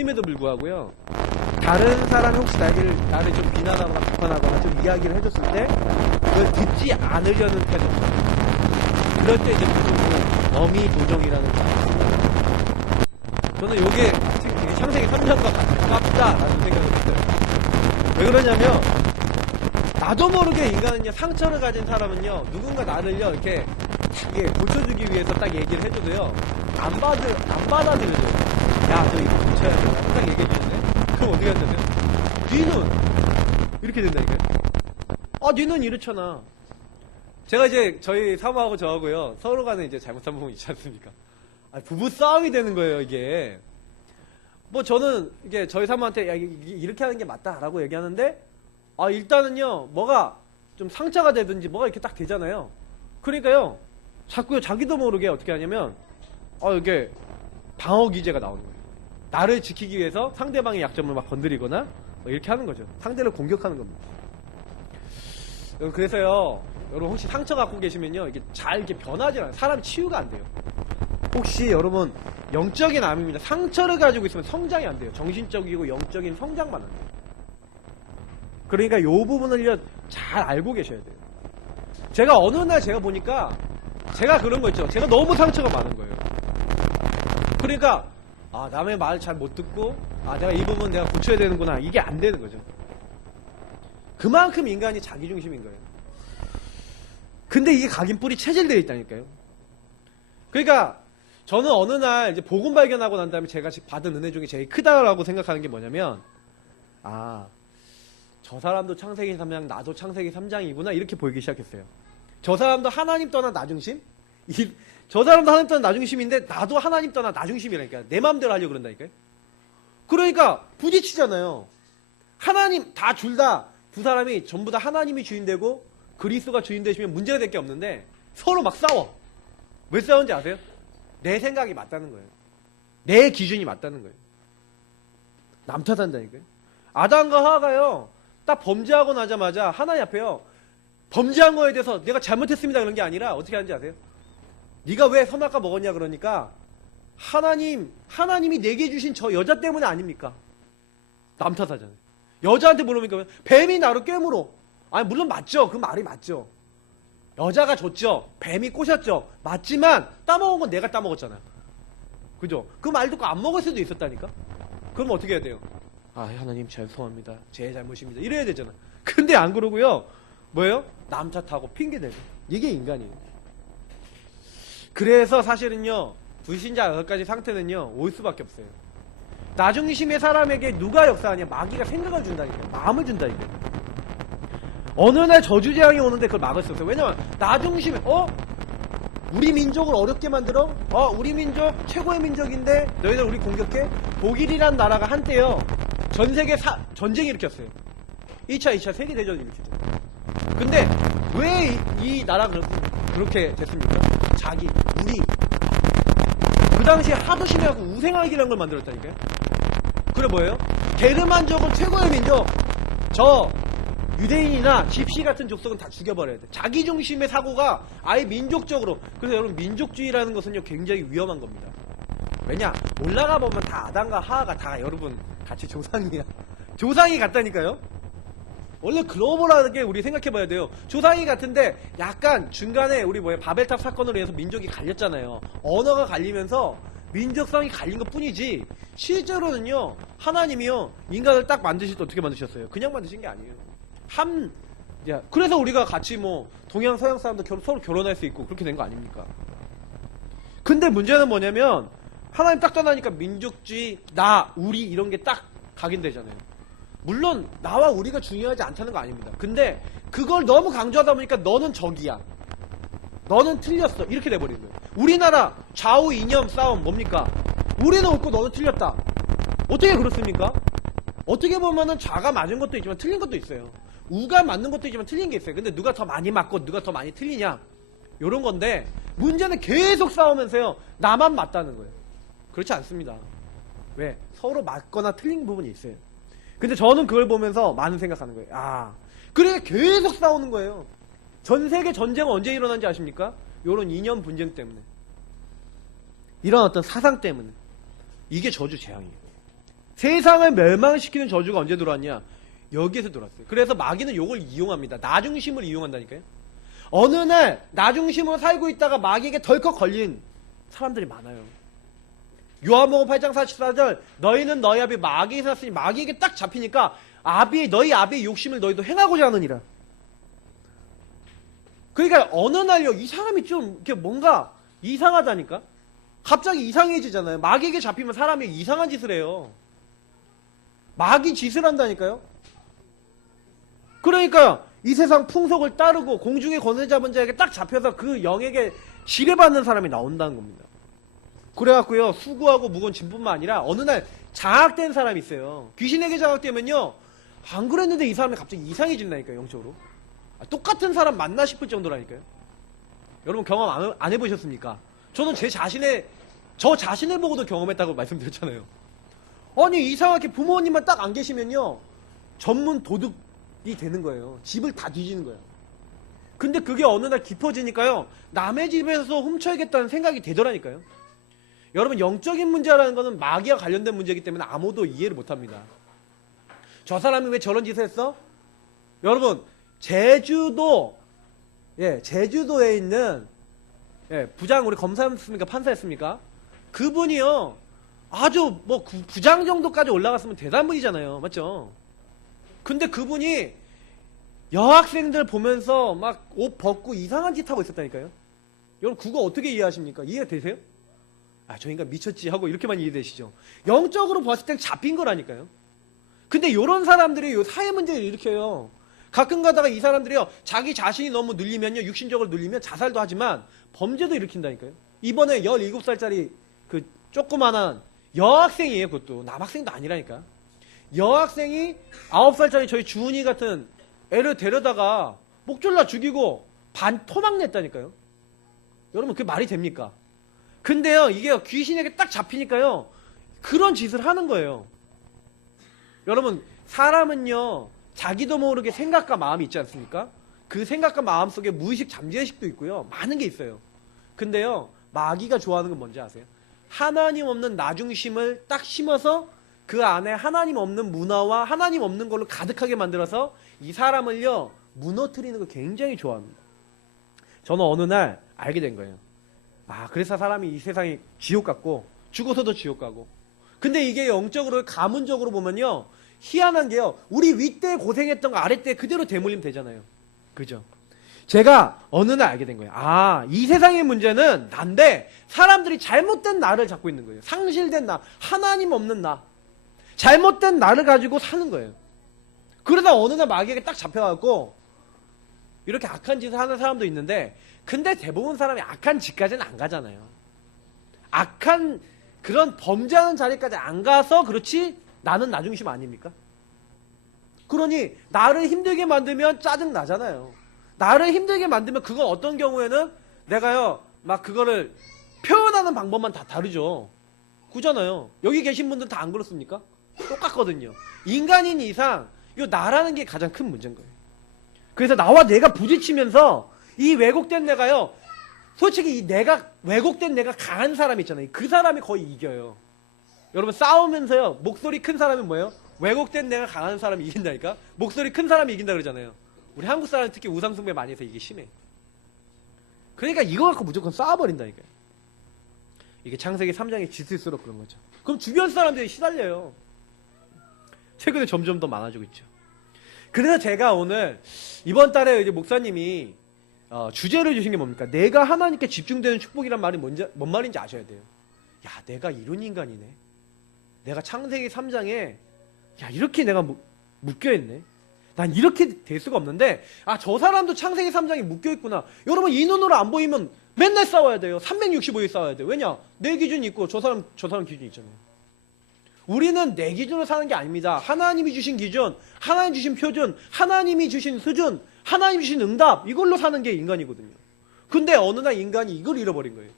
임에도 불구하고요. 다른 사람이 혹시 나를 좀 비난하거나 비판하거나 좀 이야기를 해줬을 때 그걸 듣지 않으려는 태도. 그럴 때 이제 무슨 어미 도정이라는 거. 저는 요게 되게 창세기 3장과 가깝다라는 생각을 했어요. 왜 그러냐면 나도 모르게 인간은요, 상처를 가진 사람은요, 누군가 나를요 이렇게 고쳐주기 위해서 딱 얘기를 해줘도요 안 받아들여줘요. 야, 너 이거 고쳐야 돼. 딱 얘기해주는데 그럼 어떻게 한다면 니는 이렇게 된다니까요. 아, 니는 이렇잖아. 제가 이제 저희 사모하고 저하고요 서로 간에 이제 잘못한 부분 있지 않습니까? 부부 싸움이 되는 거예요. 이게 뭐 저는 이게 저희 사모한테 야, 이렇게 하는 게 맞다라고 얘기하는데 일단은요 뭐가 좀 상처가 되든지 뭐가 이렇게 딱 되잖아요. 그러니까요 자꾸요 자기도 모르게 어떻게 하냐면 이게 방어 기제가 나오는 거예요. 나를 지키기 위해서 상대방의 약점을 막 건드리거나 이렇게 하는 거죠. 상대를 공격하는 겁니다. 그래서요 여러분 혹시 상처 갖고 계시면요 이게 잘 이렇게 변하지 않아요. 사람이 치유가 안 돼요. 혹시 여러분 영적인 암입니다. 상처를 가지고 있으면 성장이 안 돼요. 정신적이고 영적인 성장만 안 돼요. 그러니까 이 부분을요 잘 알고 계셔야 돼요. 제가 어느 날 제가 보니까 제가 그런 거 있죠. 제가 너무 상처가 많은 거예요. 그러니까 남의 말 잘 못 듣고 내가 이 부분 내가 고쳐야 되는구나. 이게 안 되는 거죠. 그만큼 인간이 자기중심인 거예요. 근데 이게 각인뿔이 체질되어 있다니까요. 그러니까 저는 어느 날 이제 복음 발견하고 난 다음에 제가 받은 은혜 중에 제일 크다라고 생각하는 게 뭐냐면 저 사람도 창세기 3장 나도 창세기 3장이구나 이렇게 보이기 시작했어요. 저 사람도 하나님 떠난 나중심? 저 사람도 하나님 떠난 나중심인데 나도 하나님 떠난 나중심이라니까요. 내 마음대로 하려고 그런다니까요. 그러니까 부딪히잖아요. 하나님 두 사람이 전부 다 하나님이 주인 되고 그리스도가 주인 되시면 문제가 될 게 없는데 서로 막 싸워. 왜 싸우는지 아세요? 내 생각이 맞다는 거예요. 내 기준이 맞다는 거예요. 남 탓한다니까요. 아담과 하와가요 딱 범죄하고 나자마자 하나님 앞에요 범죄한 거에 대해서 내가 잘못했습니다 그런 게 아니라 어떻게 하는지 아세요? 네가 왜 선악과 먹었냐 그러니까 하나님이 내게 주신 저 여자 때문에 아닙니까? 남 탓하잖아요. 여자한테 물어보니까 뱀이 나를 꿰물어. 물론 맞죠. 그 말이 맞죠. 여자가 줬죠. 뱀이 꼬셨죠. 맞지만 따먹은 건 내가 따먹었잖아. 그죠? 그 말 듣고 안 먹을 수도 있었다니까. 그럼 어떻게 해야 돼요? 하나님 죄송합니다. 제 잘못입니다. 이래야 되잖아. 근데 안 그러고요. 뭐예요? 남 탓하고 핑계대고. 이게 인간이에요. 그래서 사실은요. 불신자 여기까지 상태는요. 올 수밖에 없어요. 나중심의 사람에게 누가 역사하냐? 마귀가 생각을 준다니까요. 마음을 준다니까요. 어느 날 저주재앙이 오는데 그걸 막을 수 없어요. 왜냐면 나중심에 우리 민족을 어렵게 만들어? 우리 민족 최고의 민족인데 너희들 우리 공격해? 독일이란 나라가 한때요 전 세계 전쟁 일으켰어요. 2차, 2차 세계대전을 일으켰죠. 근데 왜 이 나라가 그렇게 됐습니까? 우리 그 당시에 하도 심해갖고 우생하기라는 걸 만들었다니까요. 그래 뭐예요? 게르만족은 최고의 민족. 유대인이나 집시 같은 족속은 다 죽여버려야 돼. 자기중심의 사고가 아예 민족적으로. 그래서 여러분 민족주의라는 것은요 굉장히 위험한 겁니다. 왜냐? 올라가 보면 다 아담과 하와가 다 여러분 같이 조상이야. 조상이 같다니까요. 원래 글로벌하게 우리 생각해봐야 돼요. 조상이 같은데 약간 중간에 우리 바벨탑 사건으로 인해서 민족이 갈렸잖아요. 언어가 갈리면서 민족성이 갈린 것 뿐이지 실제로는요 하나님이요 인간을 딱 만드실 때 어떻게 만드셨어요? 그냥 만드신 게 아니에요. 그래서 우리가 같이 동양 서양 사람도 서로 결혼할 수 있고 그렇게 된 거 아닙니까? 근데 문제는 뭐냐면 하나님 딱 떠나니까 민족주의, 우리 이런 게 딱 각인되잖아요. 물론 나와 우리가 중요하지 않다는 거 아닙니다. 근데 그걸 너무 강조하다 보니까 너는 적이야. 너는 틀렸어. 이렇게 돼버리는 거예요. 우리나라 좌우 이념 싸움 뭡니까? 우리는 옳고 너는 틀렸다. 어떻게 그렇습니까? 어떻게 보면은 좌가 맞은 것도 있지만 틀린 것도 있어요. 우가 맞는 것도 있지만 틀린 게 있어요. 근데 누가 더 많이 맞고 누가 더 많이 틀리냐 요런 건데 문제는 계속 싸우면서요 나만 맞다는 거예요. 그렇지 않습니다. 왜? 서로 맞거나 틀린 부분이 있어요. 근데 저는 그걸 보면서 많은 생각하는 거예요. 그래 계속 싸우는 거예요. 전 세계 전쟁은 언제 일어난지 아십니까? 요런 이념 분쟁 때문에. 이런 어떤 사상 때문에. 이게 저주 재앙이에요. 세상을 멸망시키는 저주가 언제 들어왔냐? 여기에서 들어왔어요. 그래서 마귀는 요걸 이용합니다. 나중심을 이용한다니까요. 어느 날 나중심으로 살고 있다가 마귀에게 덜컥 걸린 사람들이 많아요. 요한복음 8장 44절 너희는 너희 아비 마귀에서 났으니 마귀에게 딱 잡히니까 너희 아비의 욕심을 너희도 행하고자 하느니라. 그러니까 어느 날요 이 사람이 좀 이렇게 뭔가 이상하다니까. 갑자기 이상해지잖아요. 마귀에게 잡히면 사람이 이상한 짓을 해요. 마귀 짓을 한다니까요. 그러니까 이 세상 풍속을 따르고 공중의 권세 잡은 자에게 딱 잡혀서 그 영에게 지배받는 사람이 나온다는 겁니다. 그래갖고요 수고하고 무거운 짐뿐만 아니라 어느 날 장악된 사람이 있어요. 귀신에게 장악되면요 안 그랬는데 이 사람이 갑자기 이상해진다니까요. 영적으로. 똑같은 사람 맞나 싶을 정도라니까요. 여러분 경험 안 해보셨습니까? 저는 저 자신을 보고도 경험했다고 말씀드렸잖아요. 아니 이상하게 부모님만 딱 안 계시면요 전문 도둑이 되는 거예요. 집을 다 뒤지는 거예요. 근데 그게 어느 날 깊어지니까요 남의 집에서 훔쳐야겠다는 생각이 되더라니까요. 여러분 영적인 문제라는 거는 마귀와 관련된 문제이기 때문에 아무도 이해를 못합니다. 저 사람이 왜 저런 짓을 했어? 여러분 제주도에 있는 부장 우리 검사했습니까? 판사했습니까? 그분이요 아주 뭐 부장 정도까지 올라갔으면 대단한 분이잖아요. 맞죠? 근데 그분이 여학생들 보면서 막 옷 벗고 이상한 짓 하고 있었다니까요. 여러분 그거 어떻게 이해하십니까? 이해가 되세요? 저 인간 미쳤지 하고 이렇게만 이해되시죠? 영적으로 봤을 땐 잡힌 거라니까요. 근데 요런 사람들이 요 사회 문제를 일으켜요. 가끔 가다가 이 사람들이요 자기 자신이 너무 눌리면요 육신적으로 눌리면 자살도 하지만 범죄도 일으킨다니까요. 이번에 17살짜리 그 조그만한 여학생이에요. 그것도 남학생도 아니라니까. 여학생이 9살짜리 저희 주은이 같은 애를 데려다가 목 졸라 죽이고 토막 냈다니까요. 여러분 그게 말이 됩니까? 근데요 이게 귀신에게 딱 잡히니까요 그런 짓을 하는 거예요. 여러분 사람은요 자기도 모르게 생각과 마음이 있지 않습니까? 그 생각과 마음 속에 무의식 잠재의식도 있고요 많은 게 있어요. 근데요 마귀가 좋아하는 건 뭔지 아세요? 하나님 없는 나중심을 딱 심어서 그 안에 하나님 없는 문화와 하나님 없는 걸로 가득하게 만들어서 이 사람을요 무너뜨리는 걸 굉장히 좋아합니다. 저는 어느 날 알게 된 거예요. 그래서 사람이 이 세상이 지옥 같고 죽어서도 지옥 가고. 근데 이게 영적으로 가문적으로 보면요 희한한 게요 우리 윗대 고생했던 거 아랫대 그대로 되물리면 되잖아요. 그죠? 제가 어느 날 알게 된 거예요. 이 세상의 문제는 난데 사람들이 잘못된 나를 잡고 있는 거예요. 상실된 나, 하나님 없는 나, 잘못된 나를 가지고 사는 거예요. 그러다 어느 날 마귀에게 딱 잡혀갖고 이렇게 악한 짓을 하는 사람도 있는데 근데 대부분 사람이 악한 짓까지는 안 가잖아요. 악한 그런 범죄하는 자리까지 안 가서 그렇지 나는 나중심 아닙니까? 그러니 나를 힘들게 만들면 짜증 나잖아요. 나를 힘들게 만들면 그건 어떤 경우에는 내가요 막 그거를 표현하는 방법만 다 다르죠. 그잖아요. 여기 계신 분들 다 안 그렇습니까? 똑같거든요. 인간인 이상 요 나라는 게 가장 큰 문제인 거예요. 그래서 나와 내가 부딪히면서 이 왜곡된 내가요 솔직히 이 내가 왜곡된 내가 강한 사람이 있잖아요. 그 사람이 거의 이겨요. 여러분 싸우면서요 목소리 큰 사람은 뭐예요? 왜곡된 내가 강한 사람이 이긴다니까. 목소리 큰 사람이 이긴다 그러잖아요. 우리 한국 사람은 특히 우상숭배 많이 해서 이게 심해. 그러니까 이거 갖고 무조건 싸워버린다니까요. 이게 창세기 3장의 짓을수록 그런 거죠. 그럼 주변 사람들이 시달려요. 최근에 점점 더 많아지고 있죠. 그래서 제가 오늘 이번 달에 이제 목사님이 주제를 주신 게 뭡니까? 내가 하나님께 집중되는 축복이란 말이 뭔 말인지 아셔야 돼요. 야, 내가 이런 인간이네. 내가 창세기 3장에 이렇게 내가 묶여있네. 난 이렇게 될 수가 없는데 저 사람도 창세기 3장에 묶여있구나. 여러분 이 눈으로 안 보이면 맨날 싸워야 돼요. 365일 싸워야 돼요. 왜냐? 내 기준이 있고 저 사람 기준이 있잖아요. 우리는 내 기준으로 사는 게 아닙니다. 하나님이 주신 기준, 하나님 주신 표준, 하나님이 주신 수준, 하나님 주신 응답, 이걸로 사는 게 인간이거든요. 근데 어느 날 인간이 이걸 잃어버린 거예요.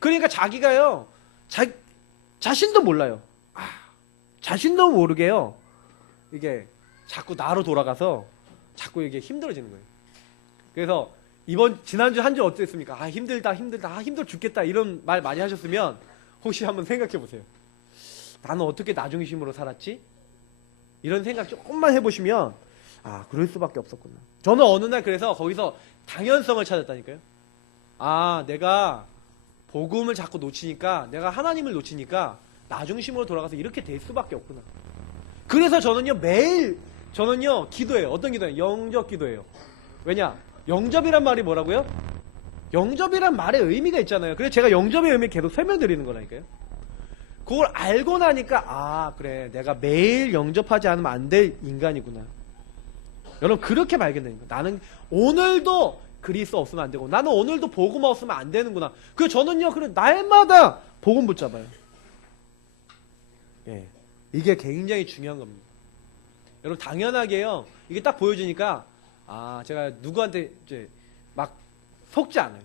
그러니까 자기가요 자신도 몰라요. 자신도 모르게요 이게 자꾸 나로 돌아가서 자꾸 이게 힘들어지는 거예요. 그래서 지난주 한 주 어땠습니까? 힘들다 힘들어 죽겠다 이런 말 많이 하셨으면 혹시 한번 생각해 보세요. 나는 어떻게 나 중심으로 살았지? 이런 생각 조금만 해보시면 아, 그럴 수밖에 없었구나. 저는 어느 날 그래서 거기서 당연성을 찾았다니까요. 아, 내가 복음을 자꾸 놓치니까, 내가 하나님을 놓치니까 나 중심으로 돌아가서 이렇게 될 수밖에 없구나. 그래서 저는요, 매일 저는요, 기도해요. 어떤 기도예요? 영접 기도해요. 왜냐? 영접이란 말이 뭐라고요? 영접이란 말의 의미가 있잖아요. 그래서 제가 영접의 의미 계속 설명드리는 거라니까요. 그걸 알고 나니까 아, 그래, 내가 매일 영접하지 않으면 안 될 인간이구나. 여러분, 그렇게 발견되는 거예요. 나는 오늘도 그리스도 없으면 안 되고, 나는 오늘도 복음 없으면 안 되는구나. 그래서 저는요, 그래, 날마다 복음 붙잡아요. 예, 이게 굉장히 중요한 겁니다. 여러분, 당연하게요, 이게 딱 보여주니까 아, 제가 누구한테 이제 막 속지 않아요.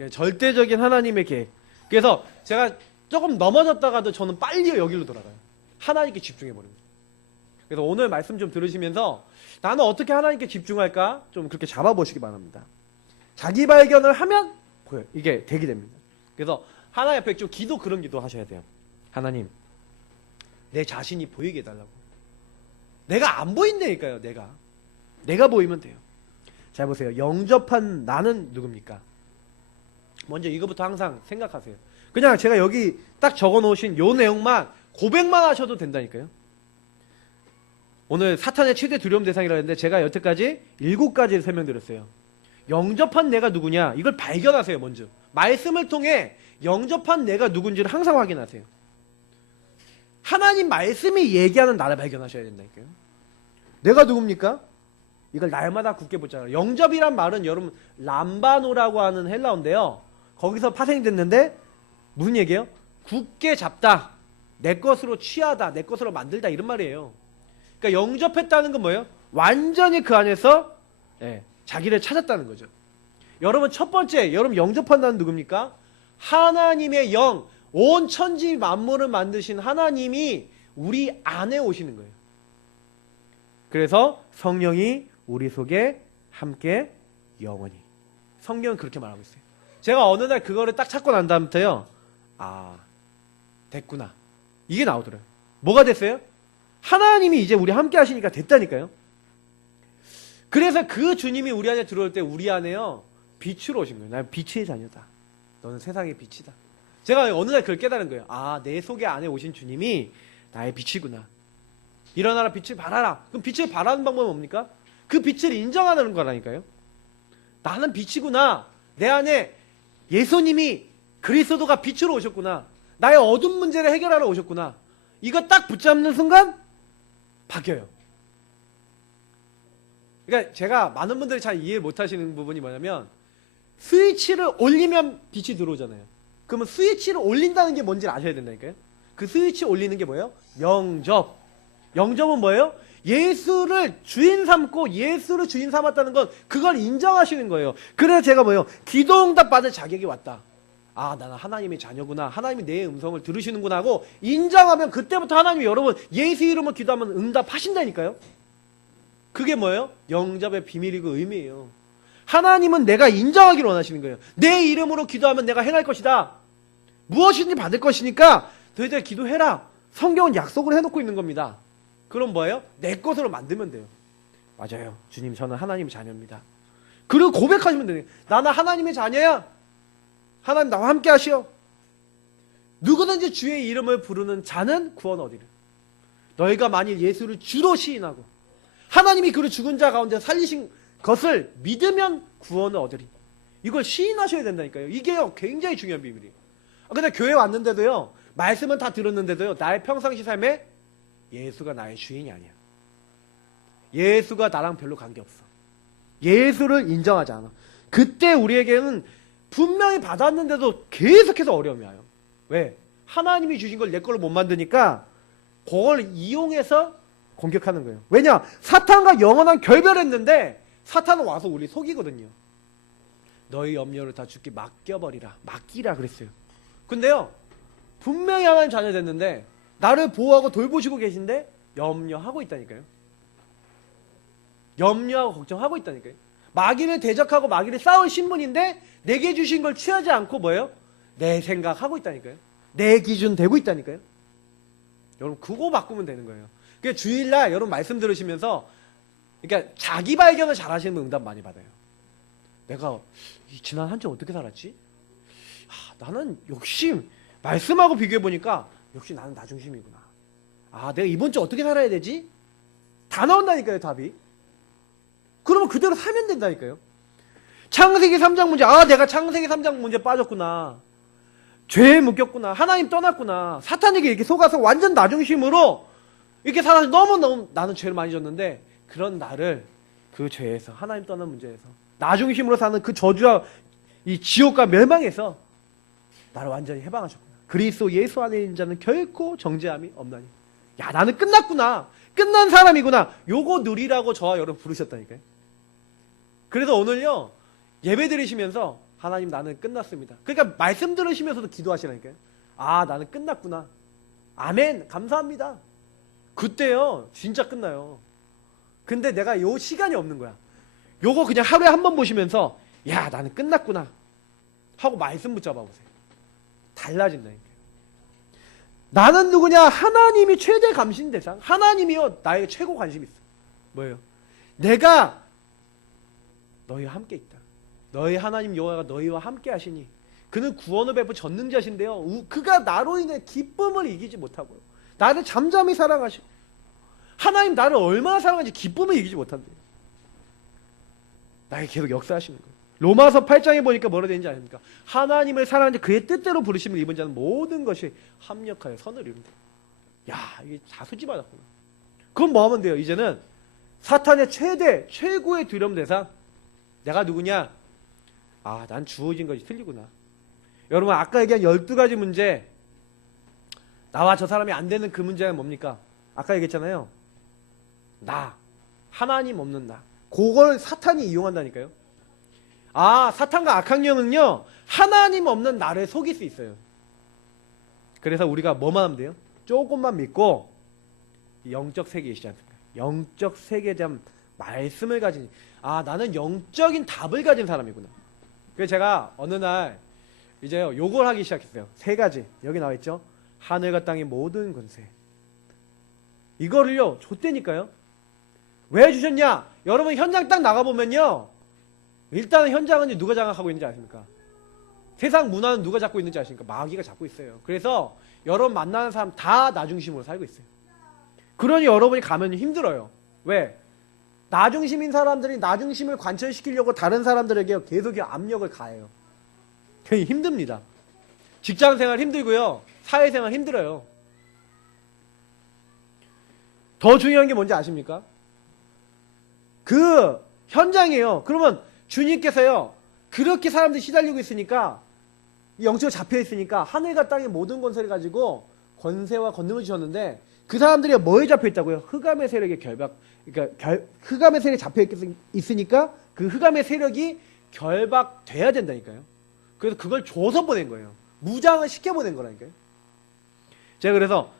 예, 절대적인 하나님의 계획. 그래서 제가 조금 넘어졌다가도 저는 빨리 여기로 돌아가요. 하나님께 집중해버립니다. 그래서 오늘 말씀 좀 들으시면서 나는 어떻게 하나님께 집중할까? 좀 그렇게 잡아보시기 바랍니다. 자기 발견을 하면 보여요. 이게 되게 됩니다. 그래서 하나님 앞에 좀 그런 기도 하셔야 돼요. 하나님, 내 자신이 보이게 해달라고. 내가 안 보인다니까요. 내가 보이면 돼요. 잘 보세요. 영접한 나는 누굽니까? 먼저 이거부터 항상 생각하세요. 그냥 제가 여기 딱 적어놓으신 요 내용만 고백만 하셔도 된다니까요. 오늘 사탄의 최대 두려움 대상이라 했는데 제가 여태까지 7가지를 설명드렸어요. 영접한 내가 누구냐, 이걸 발견하세요. 먼저 말씀을 통해 영접한 내가 누군지를 항상 확인하세요. 하나님 말씀이 얘기하는 나를 발견하셔야 된다니까요. 내가 누굽니까? 이걸 날마다 굳게 붙잖아요. 영접이란 말은 여러분 람바노라고 하는 헬라어인데요, 거기서 파생됐는데 무슨 얘기예요? 굳게 잡다, 내 것으로 취하다, 내 것으로 만들다, 이런 말이에요. 그러니까 영접했다는 건 뭐예요? 완전히 그 안에서 자기를 찾았다는 거죠. 여러분, 첫 번째, 여러분 영접한다는 누굽니까? 하나님의 영, 온 천지 만물을 만드신 하나님이 우리 안에 오시는 거예요. 그래서 성령이 우리 속에 함께 영원히. 성경은 그렇게 말하고 있어요. 제가 어느 날 그거를 딱 찾고 난 다음부터요, 아, 됐구나, 이게 나오더라고요. 뭐가 됐어요? 하나님이 이제 우리 함께 하시니까 됐다니까요. 그래서 그 주님이 우리 안에 들어올 때 우리 안에요, 빛으로 오신 거예요. 난 빛의 자녀다, 너는 세상의 빛이다. 제가 어느 날 그걸 깨달은 거예요. 아, 내 속에 안에 오신 주님이 나의 빛이구나. 일어나라, 빛을 발하라. 그럼 빛을 발하는 방법은 뭡니까? 그 빛을 인정하는 거라니까요. 나는 빛이구나. 내 안에 예수님이, 그리스도가 빛으로 오셨구나. 나의 어두운 문제를 해결하러 오셨구나. 이거 딱 붙잡는 순간 바뀌어요. 그러니까 제가 많은 분들이 잘 이해 못하시는 부분이 뭐냐면, 스위치를 올리면 빛이 들어오잖아요. 그러면 스위치를 올린다는 게 뭔지 아셔야 된다니까요. 그 스위치 올리는 게 뭐예요? 영접. 영접은 뭐예요? 예수를 주인 삼고 예수를 주인 삼았다는 건 그걸 인정하시는 거예요. 그래서 제가 뭐예요? 기도응답 받을 자격이 왔다. 아, 나는 하나님의 자녀구나. 하나님이 내 음성을 들으시는구나 하고 인정하면 그때부터 하나님이 여러분 예수 이름으로 기도하면 응답하신다니까요. 그게 뭐예요? 영접의 비밀이고 의미예요. 하나님은 내가 인정하기를 원하시는 거예요. 내 이름으로 기도하면 내가 행할 것이다. 무엇이든지 받을 것이니까 너희들 기도해라. 성경은 약속을 해놓고 있는 겁니다. 그럼 뭐예요? 내 것으로 만들면 돼요. 맞아요. 주님, 저는 하나님의 자녀입니다. 그리고 고백하시면 돼요. 나는 하나님의 자녀야. 하나님 나와 함께 하시오. 누구든지 주의 이름을 부르는 자는 구원 얻으리라. 너희가 만일 예수를 주로 시인하고 하나님이 그를 죽은 자 가운데 살리신 것을 믿으면 구원을 얻으리. 이걸 시인하셔야 된다니까요. 이게요, 굉장히 중요한 비밀이에요. 근데 교회 왔는데도요, 말씀은 다 들었는데도요, 나의 평상시 삶에 예수가 나의 주인이 아니야. 예수가 나랑 별로 관계없어. 예수를 인정하지 않아. 그때 우리에게는 분명히 받았는데도 계속해서 어려움이 와요. 왜? 하나님이 주신 걸 내 걸로 못 만드니까 그걸 이용해서 공격하는 거예요. 왜냐? 사탄과 영원한 결별했는데 사탄은 와서 우리 속이거든요. 너희 염려를 다 주께 맡겨버리라. 맡기라 그랬어요. 근데요, 분명히 하나님 자녀 됐는데 나를 보호하고 돌보시고 계신데 염려하고 있다니까요. 염려하고 걱정하고 있다니까요. 마귀를 대적하고 마귀를 싸울 신분인데 내게 주신 걸 취하지 않고 뭐예요? 내 생각하고 있다니까요. 내 기준 되고 있다니까요. 여러분 그거 바꾸면 되는 거예요. 그러니까 주일날 여러분 말씀 들으시면서 그러니까 자기 발견을 잘 하시는 분 응답 많이 받아요. 내가 지난 한 주 어떻게 살았지? 나는 역시 말씀하고 비교해 보니까 역시 나는 나 중심이구나. 내가 이번 주 어떻게 살아야 되지? 다 나온다니까요, 답이. 그러면 그대로 살면 된다니까요. 창세기 3장 문제, 내가 창세기 3장 문제 빠졌구나. 죄에 묶였구나. 하나님 떠났구나. 사탄에게 이렇게 속아서 완전 나 중심으로 이렇게 살아서 너무너무 나는 죄를 많이 졌는데 그런 나를 그 죄에서 하나님 떠난 문제에서 나 중심으로 사는 그 저주와 이 지옥과 멸망에서 나를 완전히 해방하셨구나. 그리스도 예수 안에 있는 자는 결코 정죄함이 없나니. 야, 나는 끝났구나. 끝난 사람이구나. 요거 누리라고 저와 여러분 부르셨다니까요. 그래서 오늘요 예배 드리시면서 하나님 나는 끝났습니다. 그러니까 말씀 들으시면서도 기도하시라니까요. 나는 끝났구나. 아멘. 감사합니다. 그때요 진짜 끝나요. 근데 내가 요 시간이 없는 거야. 요거 그냥 하루에 한 번 보시면서 야 나는 끝났구나 하고 말씀 붙잡아 보세요. 달라진다니까요. 나는 누구냐? 하나님이 최대 감신 대상. 하나님이요 나에게 최고 관심이 있어. 뭐예요? 내가 너희와 함께 있다. 너희 하나님 여호와가 너희와 함께 하시니 그는 구원을 베푸 전능자신데요. 그가 나로 인해 기쁨을 이기지 못하고요. 나를 잠잠히 사랑하시. 하나님 나를 얼마나 사랑하는지 기쁨을 이기지 못한대요. 나에게 계속 역사하시는 거예요. 로마서 8장에 보니까 뭐라 되는지 아십니까? 하나님을 사랑하는데 그의 뜻대로 부르심을 입은 자는 모든 것이 합력하여 선을 이룬다. 야, 이게 다 수지받았구나. 그럼 뭐 하면 돼요? 이제는 사탄의 최고의 두려움 대상. 내가 누구냐? 난 주어진 것이 틀리구나. 여러분 아까 얘기한 12가지 문제, 나와 저 사람이 안 되는 그 문제는 뭡니까? 아까 얘기했잖아요. 나, 하나님 없는 나. 그걸 사탄이 이용한다니까요. 사탄과 악한 영은요 하나님 없는 나를 속일 수 있어요. 그래서 우리가 뭐만 하면 돼요? 조금만 믿고 영적 세계이시지 않습니까? 영적 세계에 대한 말씀을 가진, 나는 영적인 답을 가진 사람이구나. 그래서 제가 어느 날 이제 요걸 하기 시작했어요. 3가지 여기 나와있죠. 하늘과 땅의 모든 권세. 이거를요 줬다니까요. 왜 주셨냐? 여러분 현장 딱 나가보면요 일단은 현장은 누가 장악하고 있는지 아십니까? 세상 문화는 누가 잡고 있는지 아십니까? 마귀가 잡고 있어요. 그래서 여러분 만나는 사람 다 나 중심으로 살고 있어요. 그러니 여러분이 가면 힘들어요. 왜? 나 중심인 사람들이 나 중심을 관철시키려고 다른 사람들에게 계속 압력을 가해요. 되게 힘듭니다. 직장생활 힘들고요. 사회생활 힘들어요. 더 중요한 게 뭔지 아십니까? 그 현장이에요. 그러면 주님께서요 그렇게 사람들이 시달리고 있으니까 영적으로 잡혀있으니까 하늘과 땅의 모든 권세를 가지고 권세와 권능을 주셨는데 그 사람들이 뭐에 잡혀있다고요? 흑암의 세력에 그러니까 흑암의 세력에 잡혀있으니까 그 흑암의 세력이 결박돼야 된다니까요. 그래서 그걸 줘서 보낸 거예요. 무장을 시켜보낸 거라니까요. 제가 그래서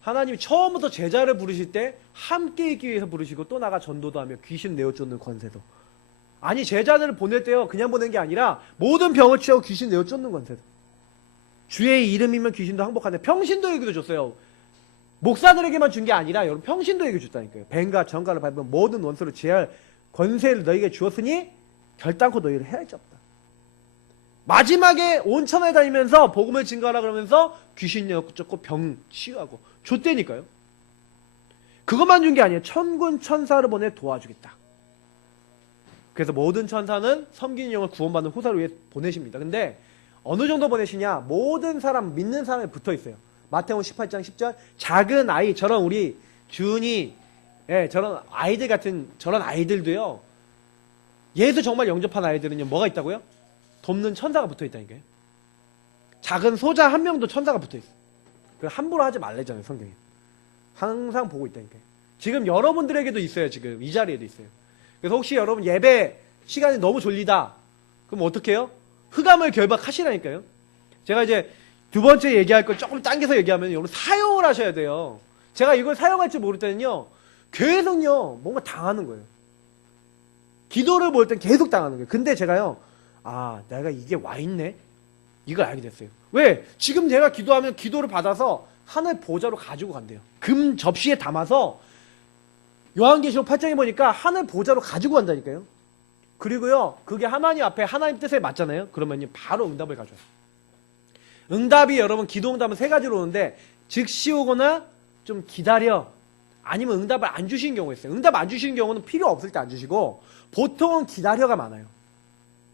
하나님이 처음부터 제자를 부르실 때 함께 있기 위해서 부르시고 또 나가 전도도 하며 귀신 내어쫓는 권세도. 아니 제자들을 보낼 때요 그냥 보낸 게 아니라 모든 병을 치하고 귀신 내어쫓는 권세도. 주의 이름이면 귀신도 항복하네. 평신도에게도 줬어요. 목사들에게만 준 게 아니라 여러분 평신도에게 줬다니까요. 뱀과 정갈을 밟으면 모든 원수를 제할 권세를 너희에게 주었으니 결단코 너희를 해할지 없다. 마지막에 온 천하에 다니면서 복음을 증거하라 그러면서 귀신 내어쫓고 병 치유하고 줬다니까요. 그것만 준 게 아니에요. 천군 천사를 보내 도와주겠다. 그래서 모든 천사는 섬기는 영을 구원받는 후사를 위해 보내십니다. 근데 어느 정도 보내시냐? 모든 사람, 믿는 사람에 붙어 있어요. 마태복음 18장 10절 작은 아이, 저런 우리 준이, 저런 아이들 같은 저런 아이들도요. 예수 정말 영접한 아이들은요. 뭐가 있다고요? 돕는 천사가 붙어 있다니까요. 작은 소자 한 명도 천사가 붙어 있어요. 함부로 하지 말래잖아요, 성경에. 항상 보고 있다니까요. 지금 여러분들에게도 있어요, 지금. 이 자리에도 있어요. 그래서 혹시 여러분 예배 시간이 너무 졸리다. 그럼 어떻게 해요? 흑암을 결박하시라니까요. 제가 이제 두 번째 얘기할 걸 조금 당겨서 얘기하면 여러분 사용을 하셔야 돼요. 제가 이걸 사용할지 모를 때는요. 계속요. 뭔가 당하는 거예요. 기도를 볼 땐 계속 당하는 거예요. 근데 제가요. 내가 이게 와 있네? 이걸 알게 됐어요. 왜? 지금 제가 기도하면 기도를 받아서 하늘 보좌로 가지고 간대요. 금 접시에 담아서 요한계시록 8장에 보니까 하늘 보좌로 가지고 간다니까요. 그리고요, 그게 하나님 앞에 하나님 뜻에 맞잖아요. 그러면요, 바로 응답을 가져와요. 응답이 여러분, 기도 응답은 세 가지로 오는데, 즉시 오거나 좀 기다려, 아니면 응답을 안 주시는 경우가 있어요. 응답 안 주시는 경우는 필요 없을 때 안 주시고, 보통은 기다려가 많아요.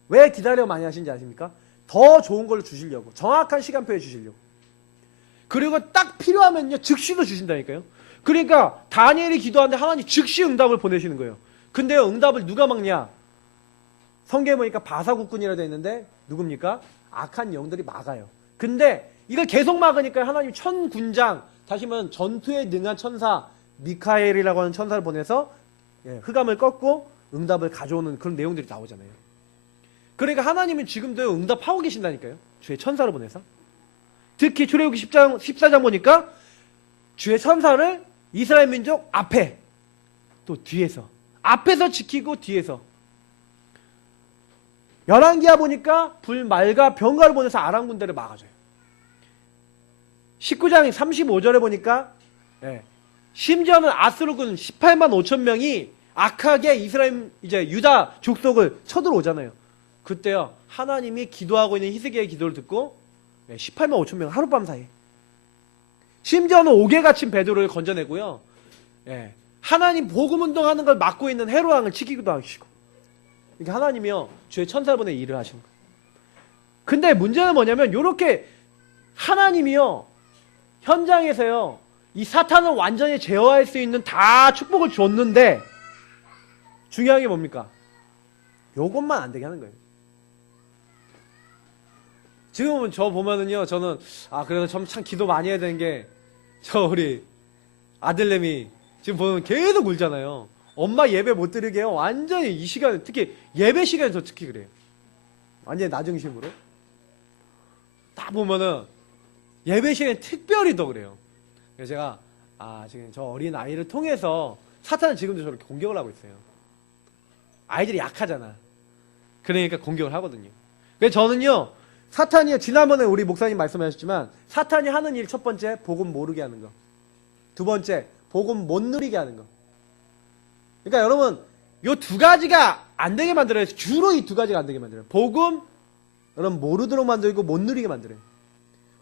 왜 기다려 많이 하시는지 아십니까? 더 좋은 걸 주시려고, 정확한 시간표에 주시려고. 그리고 딱 필요하면요, 즉시도 주신다니까요. 그러니까 다니엘이 기도하는데 하나님 즉시 응답을 보내시는 거예요. 근데요, 응답을 누가 막냐? 성경에 보니까 바사국군이라 되어 있는데 누굽니까? 악한 영들이 막아요. 근데 이걸 계속 막으니까 하나님 천군장, 다시 말하면 전투에 능한 천사 미카엘이라고 하는 천사를 보내서 흑암을 꺾고 응답을 가져오는 그런 내용들이 나오잖아요. 그러니까 하나님은 지금도 응답하고 계신다니까요. 주의 천사를 보내서. 특히 출애굽기 14장 보니까 주의 천사를 이스라엘 민족 앞에, 또 뒤에서, 앞에서 지키고 뒤에서. 열왕기하 보니까 불말과 병가를 보내서 아람 군대를 막아줘요. 19장 35절에 보니까 심지어는 아수르군 18만 5천 명이 악하게 이스라엘 이제 유다 족속을 쳐들어오잖아요. 그때요, 하나님이 기도하고 있는 히스기야의 기도를 듣고 18만 5천 명 하룻밤 사이에, 심지어는 옥에 갇힌 베드로를 건져내고요, 하나님 복음 운동하는 걸 막고 있는 헤롯 왕을 치기도 하시고, 이게 하나님이요 주의 천사를 보내 일을 하시는 거예요. 근데 문제는 뭐냐면, 요렇게 하나님이요 현장에서요 이 사탄을 완전히 제어할 수 있는 다 축복을 줬는데, 중요한 게 뭡니까? 요것만 안 되게 하는 거예요. 지금 저 보면은요, 저는 그래서 참 기도 많이 해야 되는 게, 저 우리 아들내미 지금 보면 계속 울잖아요. 엄마 예배 못 드리게요. 완전히 이 시간에, 특히 예배 시간에 저 특히 그래요. 완전히 나중심으로. 딱 보면은 예배 시간에 특별히 더 그래요. 그래서 제가 지금 저 어린 아이를 통해서 사탄은 지금도 저렇게 공격을 하고 있어요. 아이들이 약하잖아. 그러니까 공격을 하거든요. 그래서 저는요, 사탄이, 지난번에 우리 목사님 말씀하셨지만, 사탄이 하는 일 첫 번째, 복음 모르게 하는 거. 두 번째, 복음 못 누리게 하는 거. 그러니까 여러분, 요 두 가지가 안 되게 만들어요. 주로 이 두 가지가 안 되게 만들어요. 복음, 여러분 모르도록 만들고 못 누리게 만들어요.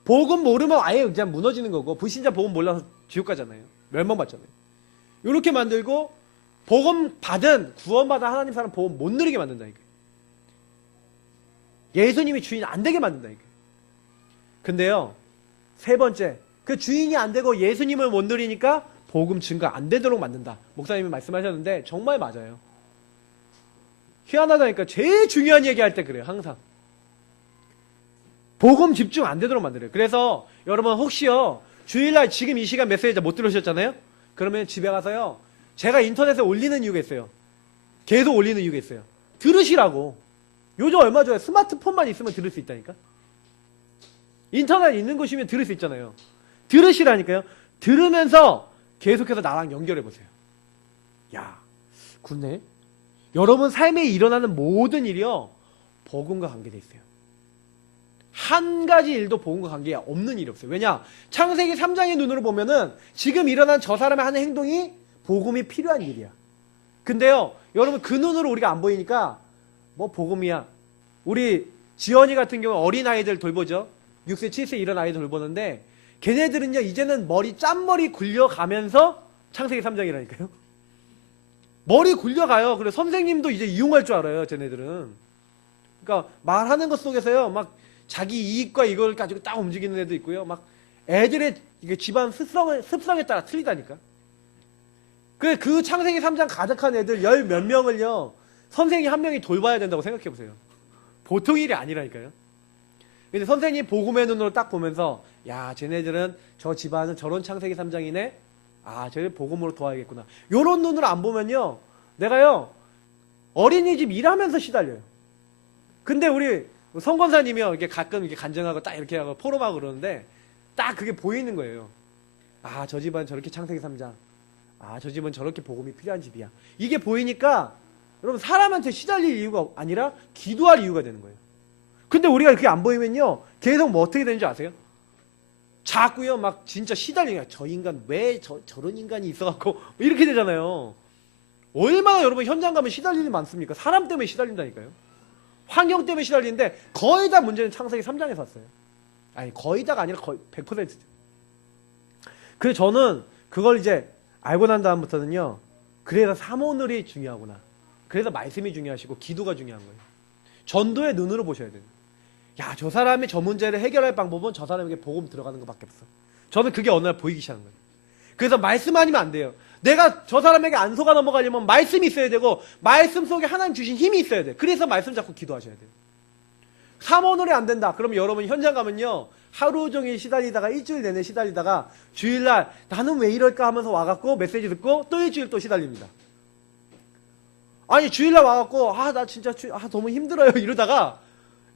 복음 모르면 아예 그냥 무너지는 거고, 불신자 복음 몰라서 지옥 가잖아요. 멸망받잖아요. 요렇게 만들고, 복음 받은, 구원받은 하나님 사람 복음 못 누리게 만든다니까요. 예수님이 주인 안 되게 만든다니까요. 근데요, 세 번째, 그 주인이 안 되고 예수님을 못 누리니까 복음 증거 안 되도록 만든다. 목사님이 말씀하셨는데 정말 맞아요. 희한하다니까. 제일 중요한 얘기할 때 그래요. 항상 복음 집중 안 되도록 만들어요. 그래서 여러분 혹시요, 주일날 지금 이 시간 메시지 못 들으셨잖아요. 그러면 집에 가서요, 제가 인터넷에 올리는 이유가 있어요. 계속 올리는 이유가 있어요. 들으시라고. 요즘 얼마 좋아요. 스마트폰만 있으면 들을 수 있다니까. 인터넷 있는 곳이면 들을 수 있잖아요. 들으시라니까요. 들으면서 계속해서 나랑 연결해보세요. 야, 굿네. 여러분 삶에 일어나는 모든 일이요, 복음과 관계되어 있어요. 한 가지 일도 복음과 관계가 없는 일이 없어요. 왜냐? 창세기 3장의 눈으로 보면은 지금 일어난 저 사람의 하는 행동이 복음이 필요한 일이야. 근데요, 여러분 그 눈으로 우리가 안 보이니까 뭐 복음이야. 우리 지연이 같은 경우 어린아이들 돌보죠. 6세, 7세 이런 아이들 돌보는데, 걔네들은요 이제는 짠머리 굴려가면서 창세기 3장이라니까요. 머리 굴려가요. 그래서 선생님도 이제 이용할 줄 알아요, 쟤네들은. 그러니까 말하는 것 속에서요, 막 자기 이익과 이걸 가지고 딱 움직이는 애도 있고요. 막 애들의 이게 집안 습성에 따라 틀리다니까. 그 창세기 3장 가득한 애들 열 몇 명을요, 선생님 한 명이 돌봐야 된다고 생각해 보세요. 보통 일이 아니라니까요. 근데 선생님 복음의 눈으로 딱 보면서, 야, 쟤네들은 저 집안은 저런 창세기 3장이네. 쟤를 복음으로 도와야겠구나. 요런 눈으로 안 보면요, 내가요 어린이집 일하면서 시달려요. 근데 우리 성권사님이요, 이렇게 가끔 이렇게 간증하고 딱 이렇게 하고 포럼하고 그러는데, 딱 그게 보이는 거예요. 저 집안 저렇게 창세기 3장. 저 집은 저렇게 복음이 필요한 집이야. 이게 보이니까 여러분 사람한테 시달릴 이유가 아니라 기도할 이유가 되는 거예요. 근데 우리가 그게 안 보이면요, 계속 뭐 어떻게 되는지 아세요? 자꾸요 막 진짜 시달리냐. 저 인간 왜 저런 인간이 있어갖고 이렇게 되잖아요. 얼마나 여러분 현장 가면 시달릴 일이 많습니까? 사람 때문에 시달린다니까요. 환경 때문에 시달리는데 거의 다 문제는 창세기 3장에서 왔어요. 아니 거의 다가 아니라 거의 100%죠. 그래서 저는 그걸 이제 알고 난 다음부터는요. 그래서 사모늘이 중요하구나. 그래서 말씀이 중요하시고 기도가 중요한 거예요. 전도의 눈으로 보셔야 돼요. 야, 저 사람이 저 문제를 해결할 방법은 저 사람에게 복음 들어가는 것밖에 없어. 저는 그게 어느 날 보이기 시작한 거예요. 그래서 말씀 아니면 안 돼요. 내가 저 사람에게 안 속아 넘어가려면 말씀이 있어야 되고 말씀 속에 하나님 주신 힘이 있어야 돼. 그래서 말씀 잡고 기도하셔야 돼요. 사모늘이 안 된다. 그러면 여러분 현장 가면요. 하루 종일 시달리다가 일주일 내내 시달리다가 주일날 나는 왜 이럴까 하면서 와갖고 메시지 듣고 또 일주일 또 시달립니다. 아니 주일날 와갖고 나 진짜 너무 힘들어요 이러다가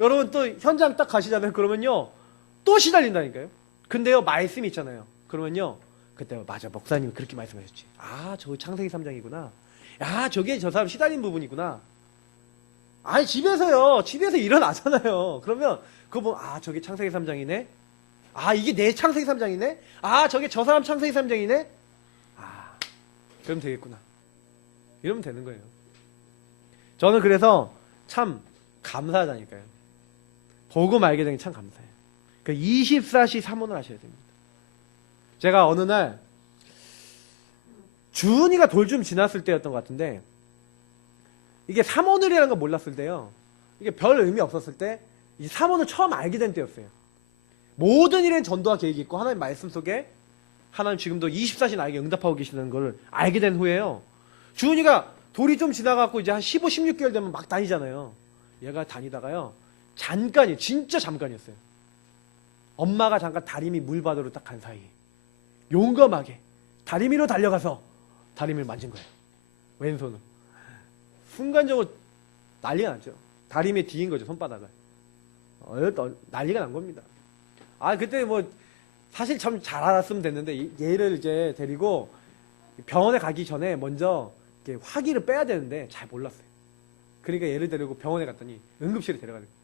여러분 또 현장 딱 가시잖아요. 그러면요 또 시달린다니까요. 근데요 말씀이 있잖아요. 그러면요 그때 맞아 목사님이 그렇게 말씀하셨지. 저 창세기 3장이구나. 야 저게 저 사람 시달린 부분이구나. 아니 집에서 일어나잖아요. 그러면 그거 보면 저게 창세기 3장이네. 이게 내 창세기 3장이네. 저게 저 사람 창세기 3장이네. 그럼 되겠구나. 이러면 되는 거예요. 저는 그래서 참 감사하다니까요. 복음 알게 된 게 참 감사해요. 24시 사모를 하셔야 됩니다. 제가 어느 날 주은이가 돌 좀 지났을 때였던 것 같은데 이게 사모늘이라는 거 몰랐을 때요. 이게 별 의미 없었을 때 이 사모늘 처음 알게 된 때였어요. 모든 일엔 전도와 계획이 있고 하나님 말씀 속에 하나님 지금도 24시 나에게 응답하고 계시는 걸 알게 된 후에요. 주은이가 돌이 좀 지나갖고 이제 한 15, 16개월 되면 막 다니잖아요. 얘가 다니다가요. 잠깐이에요. 진짜 잠깐이었어요. 엄마가 잠깐 다리미 물 받으러 딱 간 사이 용감하게 다리미로 달려가서 다리미를 만진 거예요. 왼손으로. 순간적으로 난리가 났죠. 다리미에 뒤인 거죠. 손바닥을. 난리가 난 겁니다. 그때 뭐 사실 참 잘 알았으면 됐는데 얘를 이제 데리고 병원에 가기 전에 먼저 이렇게 화기를 빼야 되는데 잘 몰랐어요. 그러니까 얘를 데리고 병원에 갔더니 응급실에 데려가는 거예요.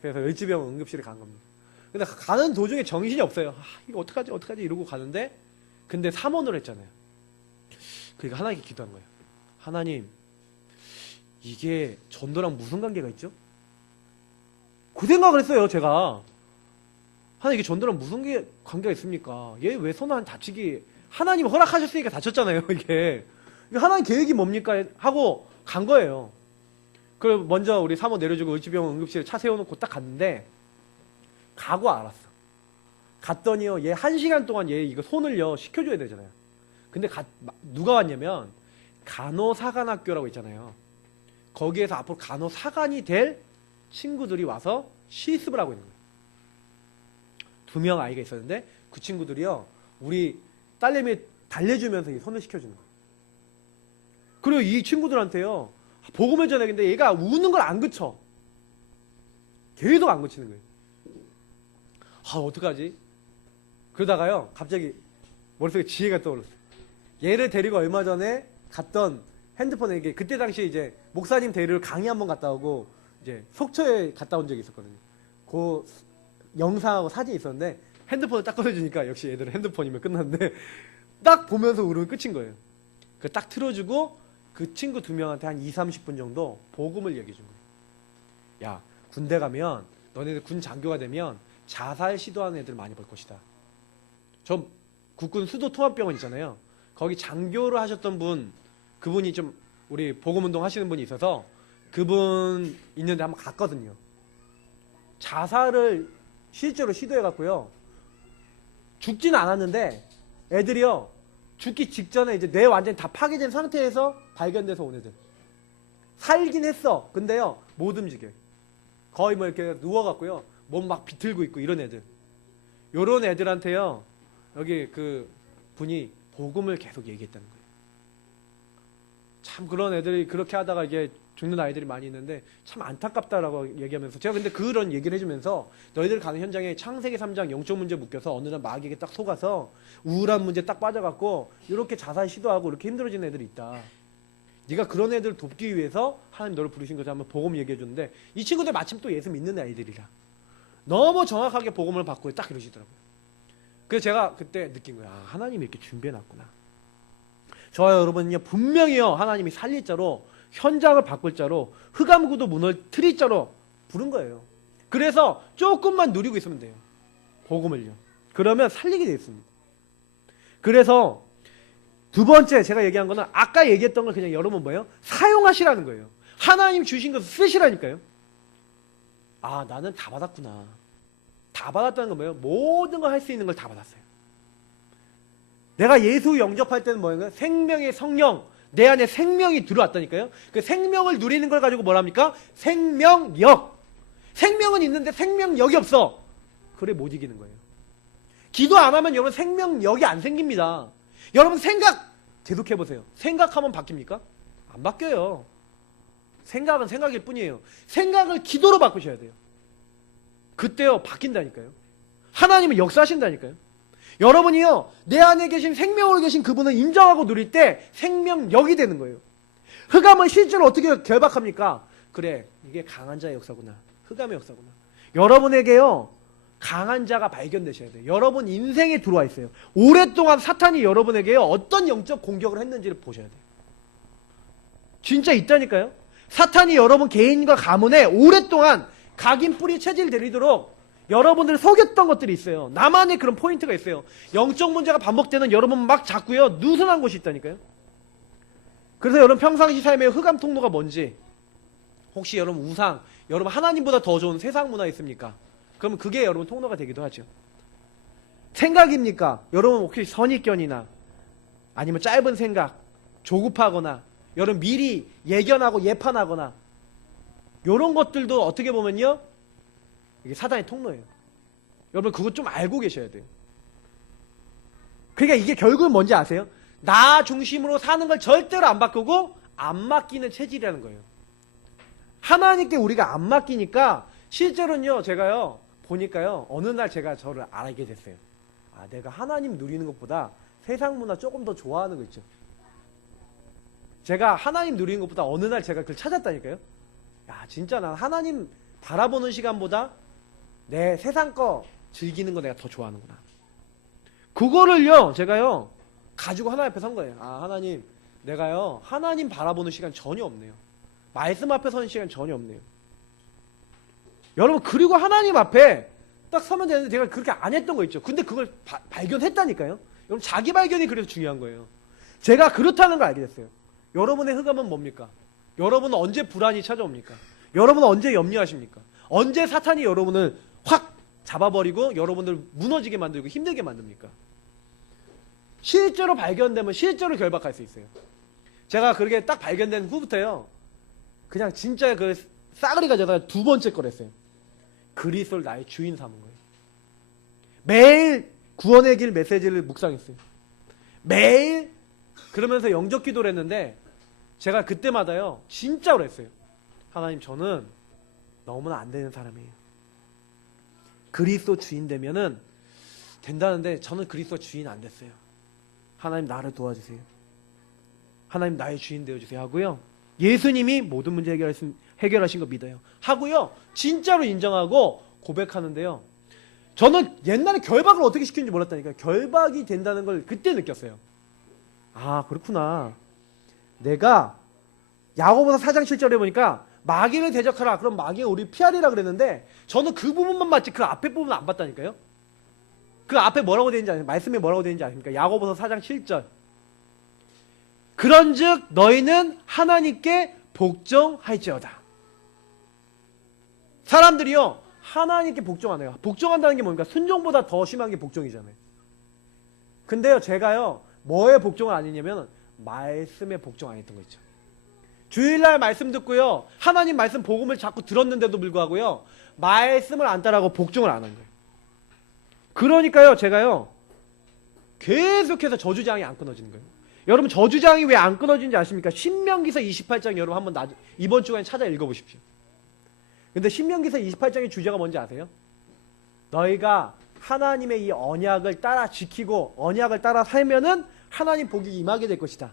그래서 을지병원 응급실에 간 겁니다. 근데 가는 도중에 정신이 없어요. 이거 어떡하지 이러고 가는데 근데 사모를 했잖아요. 그러니까 하나님께 기도한 거예요. 하나님 이게 전도랑 무슨 관계가 있죠? 그 생각을 했어요. 제가 하나님 이게 전도랑 무슨 관계가 있습니까? 얘 왜 손 안 다치기 하나님 허락하셨으니까 다쳤잖아요. 이게 하나님 계획이 뭡니까? 하고 간 거예요. 그럼 먼저 우리 사모 내려주고 을지병원 응급실에 차 세워놓고 딱 갔는데 가고 알았어. 갔더니요 얘 1시간 동안 얘 이거 손을요 식혀줘야 되잖아요. 근데 누가 왔냐면 간호사관학교라고 있잖아요. 거기에서 앞으로 간호사관이 될 친구들이 와서 실습을 하고 있는 거예요. 2명 아이가 있었는데 그 친구들이요 우리 딸내미 달래주면서 이 손을 식혀주는 거예요. 그리고 이 친구들한테요 복음을 전하는데 얘가 우는 걸 안 그쳐. 계속 안 그치는 거예요. 어떡하지? 그러다가요 갑자기 머릿속에 지혜가 떠올랐어요. 얘를 데리고 얼마 전에 갔던 핸드폰에 그때 당시에 이제 목사님 데리러 강의 한번 갔다 오고 이제 속초에 갔다 온 적이 있었거든요. 그 영상하고 사진이 있었는데 핸드폰을 딱 꺼내주니까 역시 얘들은 핸드폰이면 끝났는데 딱 보면서 울으면 끝인 거예요. 그 딱 틀어주고 그 친구 2명한테 한 20-30분 정도 복음을 얘기해 준 거예요. 야 군대 가면 너네들 군 장교가 되면 자살 시도하는 애들 많이 볼 것이다. 저 국군 수도 통합병원 있잖아요. 거기 장교를 하셨던 분 그분이 좀 우리 복음운동 하시는 분이 있어서 그분 있는데 한번 갔거든요. 자살을 실제로 시도해갖고요. 죽지는 않았는데 애들이요. 죽기 직전에 이제 뇌 완전히 다 파괴된 상태에서 발견돼서 온 애들. 살긴 했어. 근데요. 못 움직여요. 거의 뭐 이렇게 누워갖고요. 몸 막 비틀고 있고 이런 애들. 요런 애들한테요. 여기 그 분이 복음을 계속 얘기했다는 거예요. 참 그런 애들이 그렇게 하다가 이게 죽는 아이들이 많이 있는데 참 안타깝다라고 얘기하면서 제가 근데 그런 얘기를 해주면서 너희들 가는 현장에 창세기 3장 영적 문제 묶여서 어느 날 마귀에게 딱 속아서 우울한 문제 딱 빠져갖고 이렇게 자살 시도하고 이렇게 힘들어지는 애들이 있다. 네가 그런 애들 돕기 위해서 하나님 너를 부르신 거지 한번 복음 얘기해줬는데 이 친구들 마침 또 예수 믿는 아이들이라 너무 정확하게 복음을 받고 딱 이러시더라고요. 그래서 제가 그때 느낀 거야. 아, 하나님이 이렇게 준비해놨구나. 저와 여러분은요, 분명히요, 하나님이 살릴 자로, 현장을 바꿀 자로, 흑암구도 무너뜨릴 자로 부른 거예요. 그래서 조금만 누리고 있으면 돼요. 복음을요. 그러면 살리게 되어 있습니다. 그래서 두 번째 제가 얘기한 거는 아까 얘기했던 걸 그냥 여러분 뭐예요? 사용하시라는 거예요. 하나님 주신 것을 쓰시라니까요. 아, 나는 다 받았구나. 다 받았다는 건 뭐예요? 모든 걸 할 수 있는 걸 다 받았어요. 내가 예수 영접할 때는 뭐예요? 생명의 성령, 내 안에 생명이 들어왔다니까요. 그 생명을 누리는 걸 가지고 뭐랍니까? 생명력. 생명은 있는데 생명력이 없어. 그래 못 이기는 거예요. 기도 안 하면 여러분 생명력이 안 생깁니다. 여러분 생각 계속 해보세요. 생각하면 바뀝니까? 안 바뀌어요. 생각은 생각일 뿐이에요. 생각을 기도로 바꾸셔야 돼요. 그때요 바뀐다니까요. 하나님은 역사하신다니까요. 여러분이요 내 안에 계신 생명으로 계신 그분을 인정하고 누릴 때 생명력이 되는 거예요. 흑암은 실제로 어떻게 결박합니까? 그래 이게 강한 자의 역사구나. 흑암의 역사구나. 여러분에게요 강한 자가 발견되셔야 돼요. 여러분 인생에 들어와 있어요. 오랫동안 사탄이 여러분에게요 어떤 영적 공격을 했는지를 보셔야 돼요. 진짜 있다니까요. 사탄이 여러분 개인과 가문에 오랫동안 각인 뿌리 체질 들이도록 여러분들을 속였던 것들이 있어요. 나만의 그런 포인트가 있어요. 영적 문제가 반복되는 여러분 막 자꾸요 느슨한 곳이 있다니까요. 그래서 여러분 평상시 삶의 흑암 통로가 뭔지, 혹시 여러분 우상, 여러분 하나님보다 더 좋은 세상 문화 있습니까? 그러면 그게 여러분 통로가 되기도 하죠. 생각입니까? 여러분 혹시 선입견이나 아니면 짧은 생각, 조급하거나 여러분 미리 예견하고 예판하거나 이런 것들도 어떻게 보면요 이게 사단의 통로예요. 여러분 그거 좀 알고 계셔야 돼요. 그러니까 이게 결국은 뭔지 아세요? 나 중심으로 사는 걸 절대로 안 바꾸고 안 맡기는 체질이라는 거예요. 하나님께 우리가 안 맡기니까 실제로는요 제가요 보니까요 어느 날 제가 저를 알게 됐어요. 아 내가 하나님 누리는 것보다 세상 문화 조금 더 좋아하는 거 있죠. 제가 하나님 누리는 것보다 어느 날 제가 그걸 찾았다니까요. 야 진짜 난 하나님 바라보는 시간보다 내 세상 거 즐기는 거 내가 더 좋아하는구나. 그거를요 제가요 가지고 하나님 앞에 선 거예요. 아 하나님 내가요 하나님 바라보는 시간 전혀 없네요. 말씀 앞에 서는 시간 전혀 없네요. 여러분 그리고 하나님 앞에 딱 서면 되는데 제가 그렇게 안 했던 거 있죠. 근데 그걸 발견했다니까요. 여러분 자기 발견이 그래서 중요한 거예요. 제가 그렇다는 걸 알게 됐어요. 여러분의 흑암은 뭡니까? 여러분은 언제 불안이 찾아옵니까? 여러분은 언제 염려하십니까? 언제 사탄이 여러분을 확 잡아버리고 여러분들 무너지게 만들고 힘들게 만듭니까? 실제로 발견되면 실제로 결박할 수 있어요. 제가 그렇게 딱 발견된 후부터요 그냥 진짜 그 싸그리 가져다가 두 번째 걸 했어요. 그리스도를 나의 주인 삼은 거예요. 매일 구원의 길 메시지를 묵상했어요. 매일 그러면서 영적 기도를 했는데 제가 그때마다요 진짜로 했어요. 하나님 저는 너무나 안 되는 사람이에요. 그리스도 주인 되면은 된다는데 저는 그리스도 주인 안 됐어요. 하나님 나를 도와주세요. 하나님 나의 주인 되어주세요 하고요. 예수님이 모든 문제 해결하신 거 믿어요. 하고요. 진짜로 인정하고 고백하는데요. 저는 옛날에 결박을 어떻게 시키는지 몰랐다니까요. 결박이 된다는 걸 그때 느꼈어요. 아 그렇구나. 내가 야고보서 4장 7절에 보니까 마귀를 대적하라. 그럼 마귀가 우리 피하리라 그랬는데 저는 그 부분만 봤지 그 앞에 부분은 안 봤다니까요. 그 앞에 뭐라고 되는지 아십니까? 말씀에 뭐라고 되는지 아십니까? 야고보서 4장 7절. 그런즉 너희는 하나님께 복종할지어다. 사람들이요 하나님께 복종 안 해요. 복종한다는 게 뭡니까? 순종보다 더 심한 게 복종이잖아요. 근데요 제가요 뭐에 복종을 안 했냐면 말씀에 복종 안 했던 거 있죠. 주일날 말씀 듣고요 하나님 말씀 복음을 자꾸 들었는데도 불구하고요 말씀을 안 따라하고 복종을 안 한 거예요. 그러니까요 제가요 계속해서 저주장이 안 끊어지는 거예요. 여러분 저주장이 왜 안 끊어지는지 아십니까? 신명기서 28장 여러분 한번 이번 주간에 찾아 읽어보십시오. 근데 신명기서 28장의 주제가 뭔지 아세요? 너희가 하나님의 이 언약을 따라 지키고 언약을 따라 살면은 하나님 복이 임하게 될 것이다.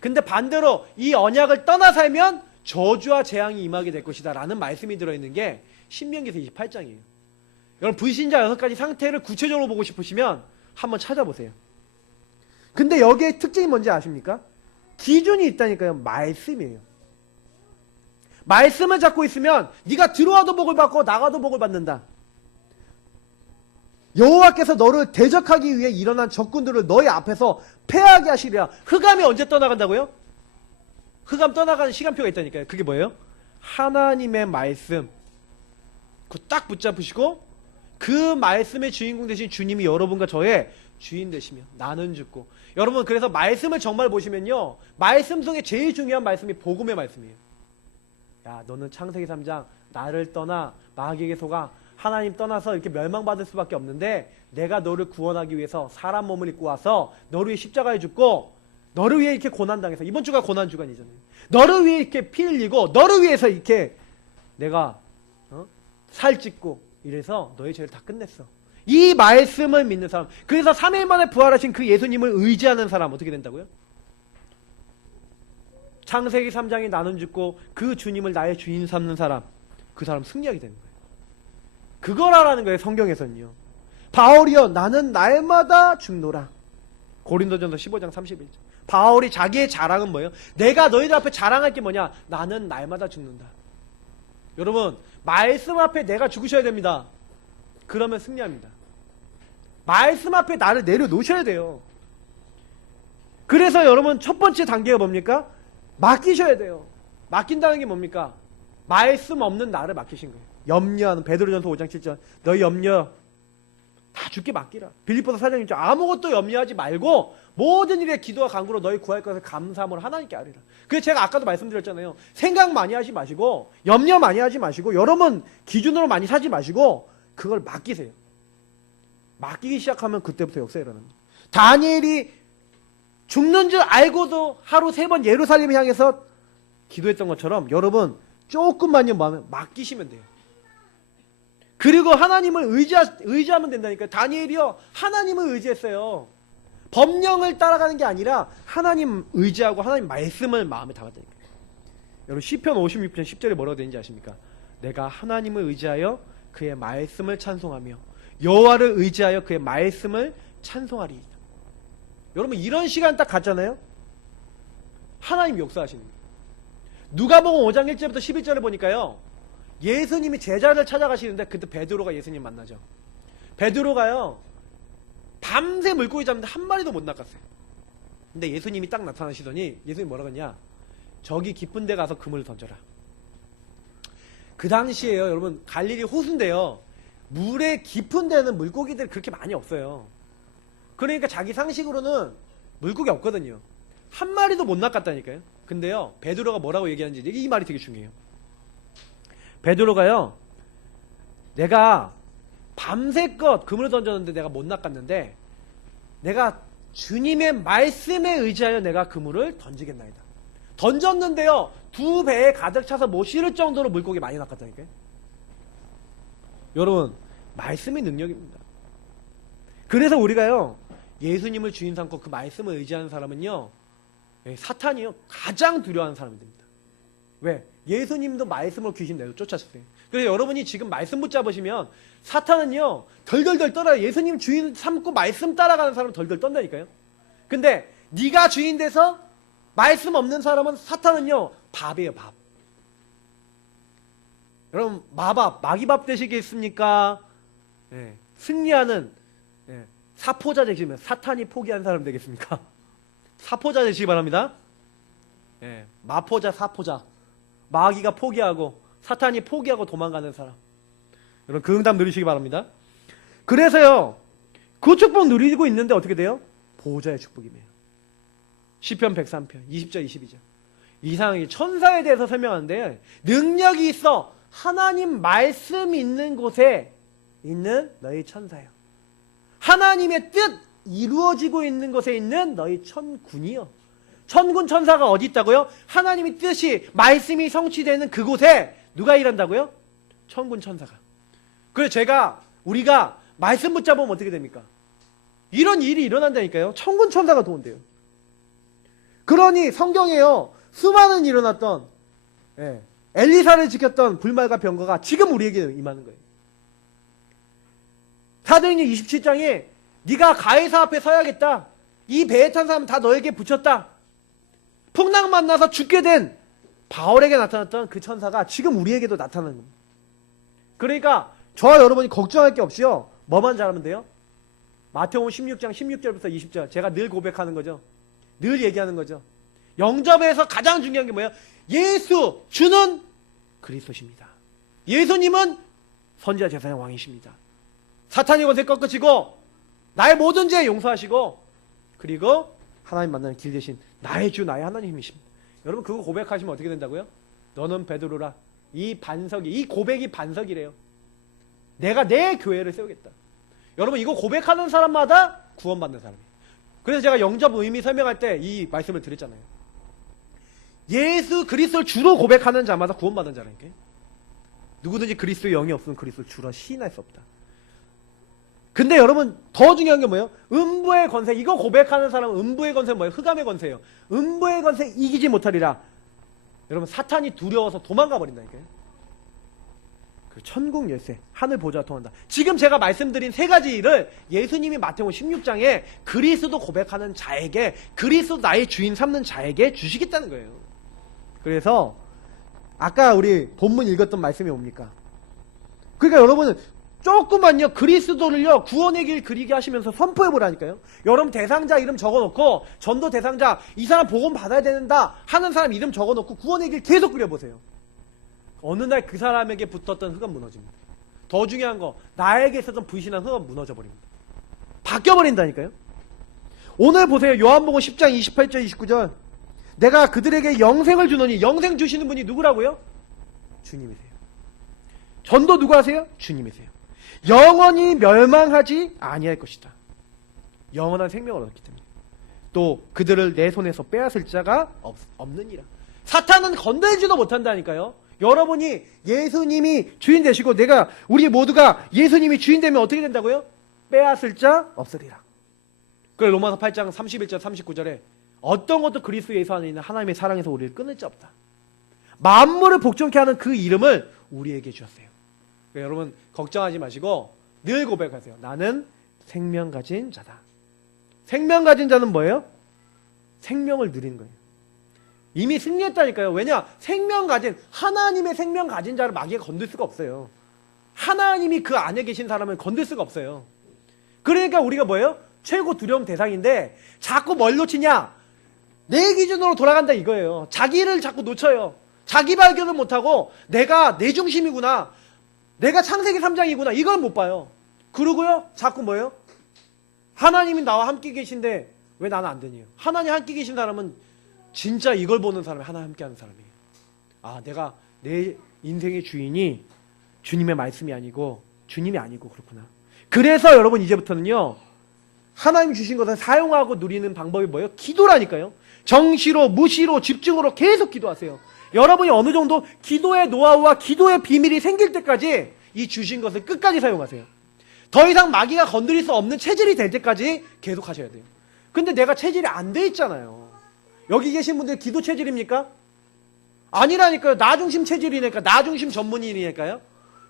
근데 반대로 이 언약을 떠나 살면 저주와 재앙이 임하게 될 것이다 라는 말씀이 들어있는 게 신명기서 28장이에요. 여러분 불신자 6가지 상태를 구체적으로 보고 싶으시면 한번 찾아보세요. 근데 여기에 특징이 뭔지 아십니까? 기준이 있다니까요. 말씀이에요. 말씀을 잡고 있으면 네가 들어와도 복을 받고 나가도 복을 받는다. 여호와께서 너를 대적하기 위해 일어난 적군들을 너희 앞에서 패하게 하시리라. 흑암이 언제 떠나간다고요? 흑암 떠나가는 시간표가 있다니까요. 그게 뭐예요? 하나님의 말씀. 그거 딱 붙잡으시고 그 말씀의 주인공 되신 주님이 여러분과 저의 주인 되시며 나는 죽고. 여러분 그래서 말씀을 정말 보시면요, 말씀 속에 제일 중요한 말씀이 복음의 말씀이에요. 야, 너는 창세기 3장 나를 떠나 마귀에게 속아 하나님 떠나서 이렇게 멸망받을 수밖에 없는데 내가 너를 구원하기 위해서 사람 몸을 입고 와서 너를 위해 십자가에 죽고 너를 위해 이렇게 고난당해서, 이번 주가 고난 주간이잖아요. 너를 위해 이렇게 피 흘리고 너를 위해서 이렇게 내가 살찢고 이래서 너의 죄를 다 끝냈어. 이 말씀을 믿는 사람, 그래서 3일 만에 부활하신 그 예수님을 의지하는 사람 어떻게 된다고요? 창세기 3장에 나는 죽고 그 주님을 나의 주인 삼는 사람, 그 사람 승리하게 되는 거예요. 그거라는 거예요. 성경에서는요. 바울이여 나는 날마다 죽노라. 고린도전서 15장 31절. 바울이 자기의 자랑은 뭐예요? 내가 너희들 앞에 자랑할 게 뭐냐? 나는 날마다 죽는다. 여러분 말씀 앞에 내가 죽으셔야 됩니다. 그러면 승리합니다. 말씀 앞에 나를 내려놓으셔야 돼요. 그래서 여러분 첫 번째 단계가 뭡니까? 맡기셔야 돼요. 맡긴다는 게 뭡니까? 말씀 없는 나를 맡기신 거예요. 염려하는, 베드로전서 5장 7절 너희 염려 다 주께 맡기라. 빌립보서 4장 1절 아무것도 염려하지 말고 모든 일에 기도와 간구로 너희 구할 것을 감사함으로 하나님께 아뢰라. 그래서 제가 아까도 말씀드렸잖아요. 생각 많이 하지 마시고 염려 많이 하지 마시고 여러분 기준으로 많이 사지 마시고 그걸 맡기세요. 맡기기 시작하면 그때부터 역사가 일어납니다. 다니엘이 죽는 줄 알고도 하루 3번 예루살렘을 향해서 기도했던 것처럼 여러분 조금만요 마음에 맡기시면 돼요. 그리고 하나님을 의지하면 된다니까요. 다니엘이요 하나님을 의지했어요. 법령을 따라가는 게 아니라 하나님 의지하고 하나님 말씀을 마음에 담았다니까요. 여러분 시편 56편 10절에 뭐라고 되는지 아십니까? 내가 하나님을 의지하여 그의 말씀을 찬송하며 여호와를 의지하여 그의 말씀을 찬송하리이다. 여러분 이런 시간 딱 갔잖아요. 하나님 역사하시는 거예요. 누가복음 5장 1절부터 11절을 보니까요, 예수님이 제자를 찾아가시는데 그때 베드로가 예수님 만나죠. 베드로가요 밤새 물고기 잡는데 한 마리도 못 낚았어요. 근데 예수님이 딱 나타나시더니 예수님이 뭐라고 했냐? 저기 깊은 데 가서 그물을 던져라. 그 당시에요 여러분 갈릴리 호수인데요, 물에 깊은 데는 물고기들이 그렇게 많이 없어요. 그러니까 자기 상식으로는 물고기 없거든요. 한 마리도 못 낚았다니까요. 근데요 베드로가 뭐라고 얘기하는지, 이 말이 되게 중요해요. 베드로가요 내가 밤새껏 그물을 던졌는데 내가 못 낚았는데 내가 주님의 말씀에 의지하여 내가 그물을 던지겠나이다. 던졌는데요 2배에 가득 차서 못 실을 정도로 물고기 많이 낚았다니까요. 여러분 말씀이 능력입니다. 그래서 우리가요 예수님을 주인 삼고 그 말씀을 의지하는 사람은요 사탄이요 가장 두려워하는 사람이 됩니다. 왜? 예수님도 말씀으로 귀신 내도 쫓아주세요. 그래서 여러분이 지금 말씀 붙잡으시면 사탄은요 덜덜덜 떨어요. 예수님 주인 삼고 말씀 따라가는 사람은 덜덜 떤다니까요. 근데 네가 주인 돼서 말씀 없는 사람은 사탄은요 밥이에요. 밥. 여러분 마귀밥 되시겠습니까? 승리하는 사포자 되시면 사탄이 포기한 사람 되겠습니까? 사포자 되시기 바랍니다. 마포자 사포자, 마귀가 포기하고 사탄이 포기하고 도망가는 사람, 여러분 그 응답 누리시기 바랍니다. 그래서요 그 축복 누리고 있는데 어떻게 돼요? 보호자의 축복이네요. 시편 103편 20절 22절 이상하게 천사에 대해서 설명하는데 능력이 있어 하나님 말씀 있는 곳에 있는 너희 천사요, 하나님의 뜻 이루어지고 있는 곳에 있는 너희 천군이요. 천군 천사가 어디 있다고요? 하나님의 뜻이 말씀이 성취되는 그곳에 누가 일한다고요? 천군 천사가. 그래서 우리가 말씀 붙잡으면 어떻게 됩니까? 이런 일이 일어난다니까요. 천군 천사가 도운대요. 그러니 성경에요 수많은 일어났던 엘리사를 지켰던 불말과 병거가 지금 우리에게 임하는 거예요. 사도행전 27장에 네가 가이사 앞에 서야겠다. 이 배에 탄 사람은 다 너에게 붙였다. 풍랑 만나서 죽게 된 바울에게 나타났던 그 천사가 지금 우리에게도 나타나는 겁니다. 그러니까 저와 여러분이 걱정할 게 없이요. 뭐만 잘하면 돼요? 마태복음 16장 16절부터 20절 제가 늘 고백하는 거죠. 늘 얘기하는 거죠. 영접에서 가장 중요한 게 뭐예요? 예수 주는 그리스도십니다. 예수님은 선지자 제사장 왕이십니다. 사탄의 권세 꺾으시고 나의 모든 죄 용서하시고 그리고 하나님 만나는 길 대신 나의 주 나의 하나님이십니다. 여러분 그거 고백하시면 어떻게 된다고요? 너는 베드로라. 이 반석이 이 고백이 반석이래요. 내가 내 교회를 세우겠다. 여러분 이거 고백하는 사람마다 구원받는 사람이에요. 그래서 제가 영접 의미 설명할 때 이 말씀을 드렸잖아요. 예수 그리스도를 주로 고백하는 자마다 구원받는 자라니까. 누구든지 그리스도의 영이 없으면 그리스도를 주로 시인할 수 없다. 근데 여러분 더 중요한 게 뭐예요? 음부의 권세. 이거 고백하는 사람은 음부의 권세는 뭐예요? 흑암의 권세예요. 음부의 권세 이기지 못하리라. 여러분 사탄이 두려워서 도망가 버린다니까요. 그 천국 열쇠, 하늘 보좌가 통한다. 지금 제가 말씀드린 세 가지 일을 예수님이 마태복음 16장에 그리스도 고백하는 자에게, 그리스도 나의 주인 삼는 자에게 주시겠다는 거예요. 그래서 아까 우리 본문 읽었던 말씀이 뭡니까? 그러니까 여러분은 조금만요 그리스도를요 구원의 길 그리게 하시면서 선포해 보라니까요. 여러분 대상자 이름 적어놓고 전도 대상자 이 사람 복음 받아야 된다 하는 사람 이름 적어놓고 구원의 길 계속 그려보세요. 어느 날 그 사람에게 붙었던 흙은 무너집니다. 더 중요한 거 나에게 있었던 불신한 흙은 무너져 버립니다. 바뀌어버린다니까요. 오늘 보세요. 요한복음 10장 28절 29절 내가 그들에게 영생을 주노니 영생 주시는 분이 누구라고요? 주님이세요. 전도 누구 하세요? 주님이세요. 영원히 멸망하지 아니할 것이다. 영원한 생명을 얻었기 때문에. 또 그들을 내 손에서 빼앗을 자가 없느니라. 사탄은 건들지도 못한다니까요. 여러분이 예수님이 주인 되시고 우리 모두가 예수님이 주인 되면 어떻게 된다고요? 빼앗을 자 없으리라. 그래서 로마서 8장 31절 39절에 어떤 것도 그리스도 예수 안에 있는 하나님의 사랑에서 우리를 끊을 자 없다. 만물을 복종케 하는 그 이름을 우리에게 주셨어요. 그러니까 여러분 걱정하지 마시고 늘 고백하세요. 나는 생명 가진 자다. 생명 가진 자는 뭐예요? 생명을 누리는 거예요. 이미 승리했다니까요. 왜냐? 하나님의 생명 가진 자를 마귀가 건들 수가 없어요. 하나님이 그 안에 계신 사람을 건들 수가 없어요. 그러니까 우리가 뭐예요? 최고 두려움 대상인데 자꾸 뭘 놓치냐? 내 기준으로 돌아간다 이거예요. 자기를 자꾸 놓쳐요. 자기 발견을 못하고 내가 내 중심이구나. 내가 창세기 3장이구나. 이걸 못 봐요. 그러고요. 자꾸 뭐예요? 하나님이 나와 함께 계신데 왜 나는 안 되냐요. 하나님 함께 계신 사람은 진짜 이걸 보는 사람이 하나님 함께 하는 사람이에요. 아, 내가 내 인생의 주인이 주님의 말씀이 아니고 주님이 아니고 그렇구나. 그래서 여러분 이제부터는요. 하나님 주신 것을 사용하고 누리는 방법이 뭐예요? 기도라니까요. 정시로, 무시로, 집중으로 계속 기도하세요. 여러분이 어느 정도 기도의 노하우와 기도의 비밀이 생길 때까지 이 주신 것을 끝까지 사용하세요. 더 이상 마귀가 건드릴 수 없는 체질이 될 때까지 계속 하셔야 돼요. 근데 내가 체질이 안 돼 있잖아요. 여기 계신 분들 기도 체질입니까? 아니라니까요. 나 중심 체질이니까, 나 중심 전문인이니까요.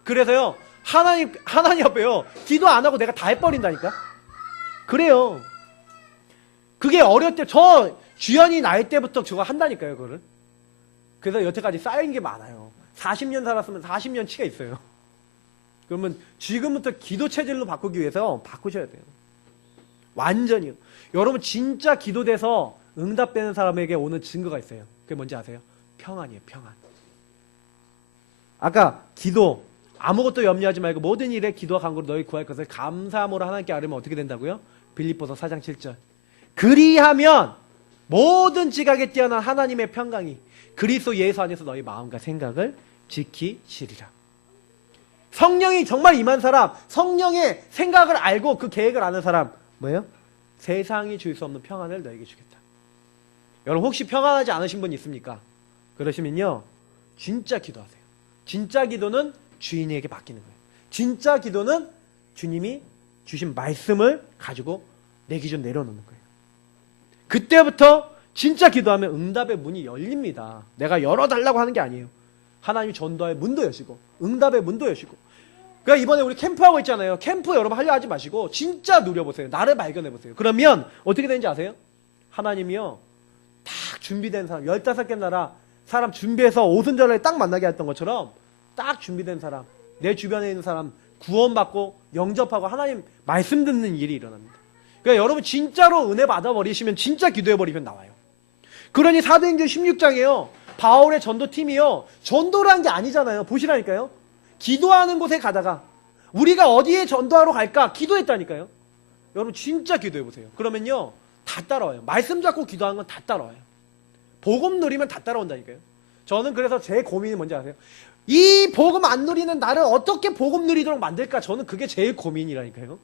그래서요, 하나님 앞에요, 기도 안 하고 내가 다 해버린다니까? 그래요. 그게 어릴 때, 주연이 나이 때부터 저거 한다니까요, 그거를. 그래서 여태까지 쌓인 게 많아요. 40년 살았으면 40년 치가 있어요. 그러면 지금부터 기도 체질로 바꾸기 위해서 바꾸셔야 돼요. 완전히요. 여러분 진짜 기도돼서 응답되는 사람에게 오는 증거가 있어요. 그게 뭔지 아세요? 평안이에요. 평안. 아까 기도 아무것도 염려하지 말고 모든 일에 기도와 간구로 너희 구할 것을 감사함으로 하나님께 아뢰면 어떻게 된다고요? 빌립보서 4장 7절. 그리하면 모든 지각에 뛰어난 하나님의 평강이 그리스도 예수 안에서 너희 마음과 생각을 지키시리라. 성령이 정말 임한 사람, 성령의 생각을 알고 그 계획을 아는 사람 뭐예요? 세상이 줄 수 없는 평안을 너에게 주겠다. 여러분 혹시 평안하지 않으신 분 있습니까? 그러시면요 진짜 기도하세요. 진짜 기도는 주인에게 맡기는 거예요. 진짜 기도는 주님이 주신 말씀을 가지고 내 기준 내려놓는 거예요. 그때부터 진짜 기도하면 응답의 문이 열립니다. 내가 열어달라고 하는 게 아니에요. 하나님이 전도의 문도 여시고 응답의 문도 여시고. 그러니까 이번에 우리 캠프하고 있잖아요. 캠프 여러분 하려 하지 마시고 진짜 누려보세요. 나를 발견해보세요. 그러면 어떻게 되는지 아세요? 하나님이요. 딱 준비된 사람, 15개 나라 사람 준비해서 오순절에 딱 만나게 했던 것처럼 딱 준비된 사람, 내 주변에 있는 사람 구원받고 영접하고 하나님 말씀 듣는 일이 일어납니다. 그러니까 여러분 진짜로 은혜 받아버리시면 진짜 기도해버리면 나와요. 그러니 사도행전 16장에요. 바울의 전도팀이요. 전도라는 게 아니잖아요. 보시라니까요. 기도하는 곳에 가다가 우리가 어디에 전도하러 갈까 기도했다니까요. 여러분 진짜 기도해보세요. 그러면요. 다 따라와요. 말씀 잡고 기도하는 건 다 따라와요. 복음 누리면 다 따라온다니까요. 저는 그래서 제 고민이 뭔지 아세요? 이 복음 안 누리는 나를 어떻게 복음 누리도록 만들까? 저는 그게 제일 고민이라니까요.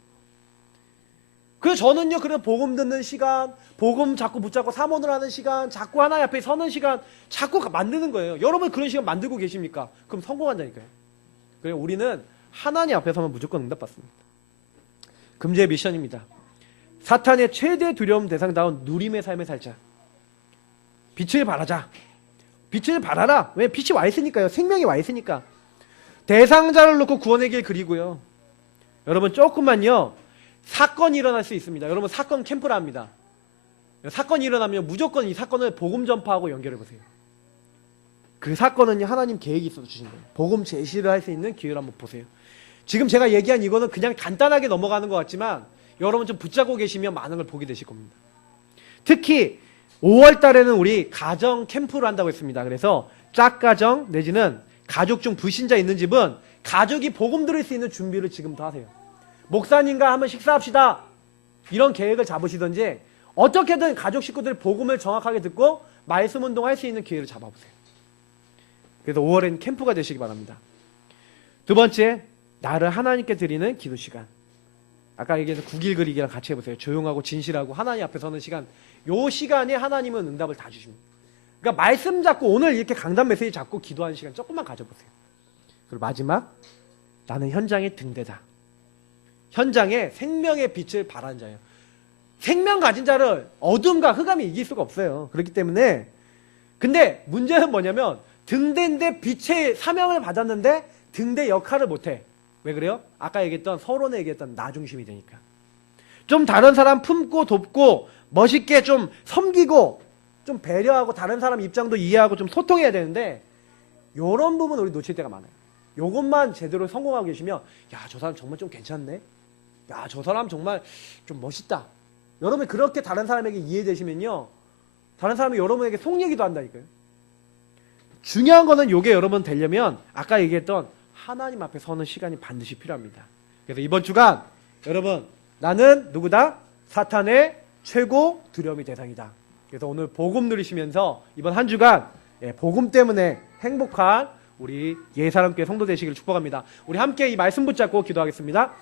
그래서 저는요, 그냥 복음 듣는 시간, 복음 자꾸 붙잡고 사모를 하는 시간, 자꾸 하나님 앞에 서는 시간, 자꾸 만드는 거예요. 여러분 그런 시간 만들고 계십니까? 그럼 성공한다니까요. 그래서 우리는 하나님 앞에 서면 무조건 응답받습니다. 금제의 미션입니다. 사탄의 최대 두려움 대상다운 누림의 삶을 살자. 빛을 발하자. 빛을 발하라. 왜? 빛이 와 있으니까요. 생명이 와 있으니까. 대상자를 놓고 구원의 길 그리고요. 여러분 조금만요. 사건이 일어날 수 있습니다. 여러분 사건 캠프를 합니다. 사건이 일어나면 무조건 이 사건을 복음 전파하고 연결해보세요. 그 사건은 하나님 계획이 있어서 주신 거예요. 복음 제시를 할 수 있는 기회를 한번 보세요. 지금 제가 얘기한 이거는 그냥 간단하게 넘어가는 것 같지만 여러분 좀 붙잡고 계시면 많은 걸 보게 되실 겁니다. 특히 5월 달에는 우리 가정 캠프를 한다고 했습니다. 그래서 짝가정 내지는 가족 중 불신자 있는 집은 가족이 복음 들을 수 있는 준비를 지금부터 하세요. 목사님과 한번 식사합시다. 이런 계획을 잡으시든지 어떻게든 가족 식구들 복음을 정확하게 듣고 말씀 운동할 수 있는 기회를 잡아보세요. 그래서 5월엔 캠프가 되시기 바랍니다. 두 번째, 나를 하나님께 드리는 기도 시간. 아까 얘기해서 국일 그리기랑 같이 해보세요. 조용하고 진실하고 하나님 앞에 서는 시간. 요 시간에 하나님은 응답을 다 주십니다. 그러니까 말씀 잡고 오늘 이렇게 강단 메시지 잡고 기도하는 시간 조금만 가져보세요. 그리고 마지막, 나는 현장의 등대다. 현장에 생명의 빛을 발하는 자예요. 생명 가진 자를 어둠과 흑암이 이길 수가 없어요. 그렇기 때문에 근데 문제는 뭐냐면 등대인데 빛의 사명을 받았는데 등대 역할을 못해. 왜 그래요? 아까 얘기했던 서론에 얘기했던 나 중심이 되니까. 좀 다른 사람 품고 돕고 멋있게 좀 섬기고 좀 배려하고 다른 사람 입장도 이해하고 좀 소통해야 되는데 이런 부분 우리 놓칠 때가 많아요. 요것만 제대로 성공하고 계시면 야, 저 사람 정말 좀 괜찮네. 야, 저 사람 정말 좀 멋있다. 여러분이 그렇게 다른 사람에게 이해되시면요. 다른 사람이 여러분에게 속 얘기도 한다니까요. 중요한 거는 요게 여러분 되려면 아까 얘기했던 하나님 앞에 서는 시간이 반드시 필요합니다. 그래서 이번 주간 여러분 나는 누구다? 사탄의 최고 두려움의 대상이다. 그래서 오늘 복음 누리시면서 이번 한 주간 복음 때문에 행복한 우리 예사람교회 성도 되시기를 축복합니다. 우리 함께 이 말씀 붙잡고 기도하겠습니다.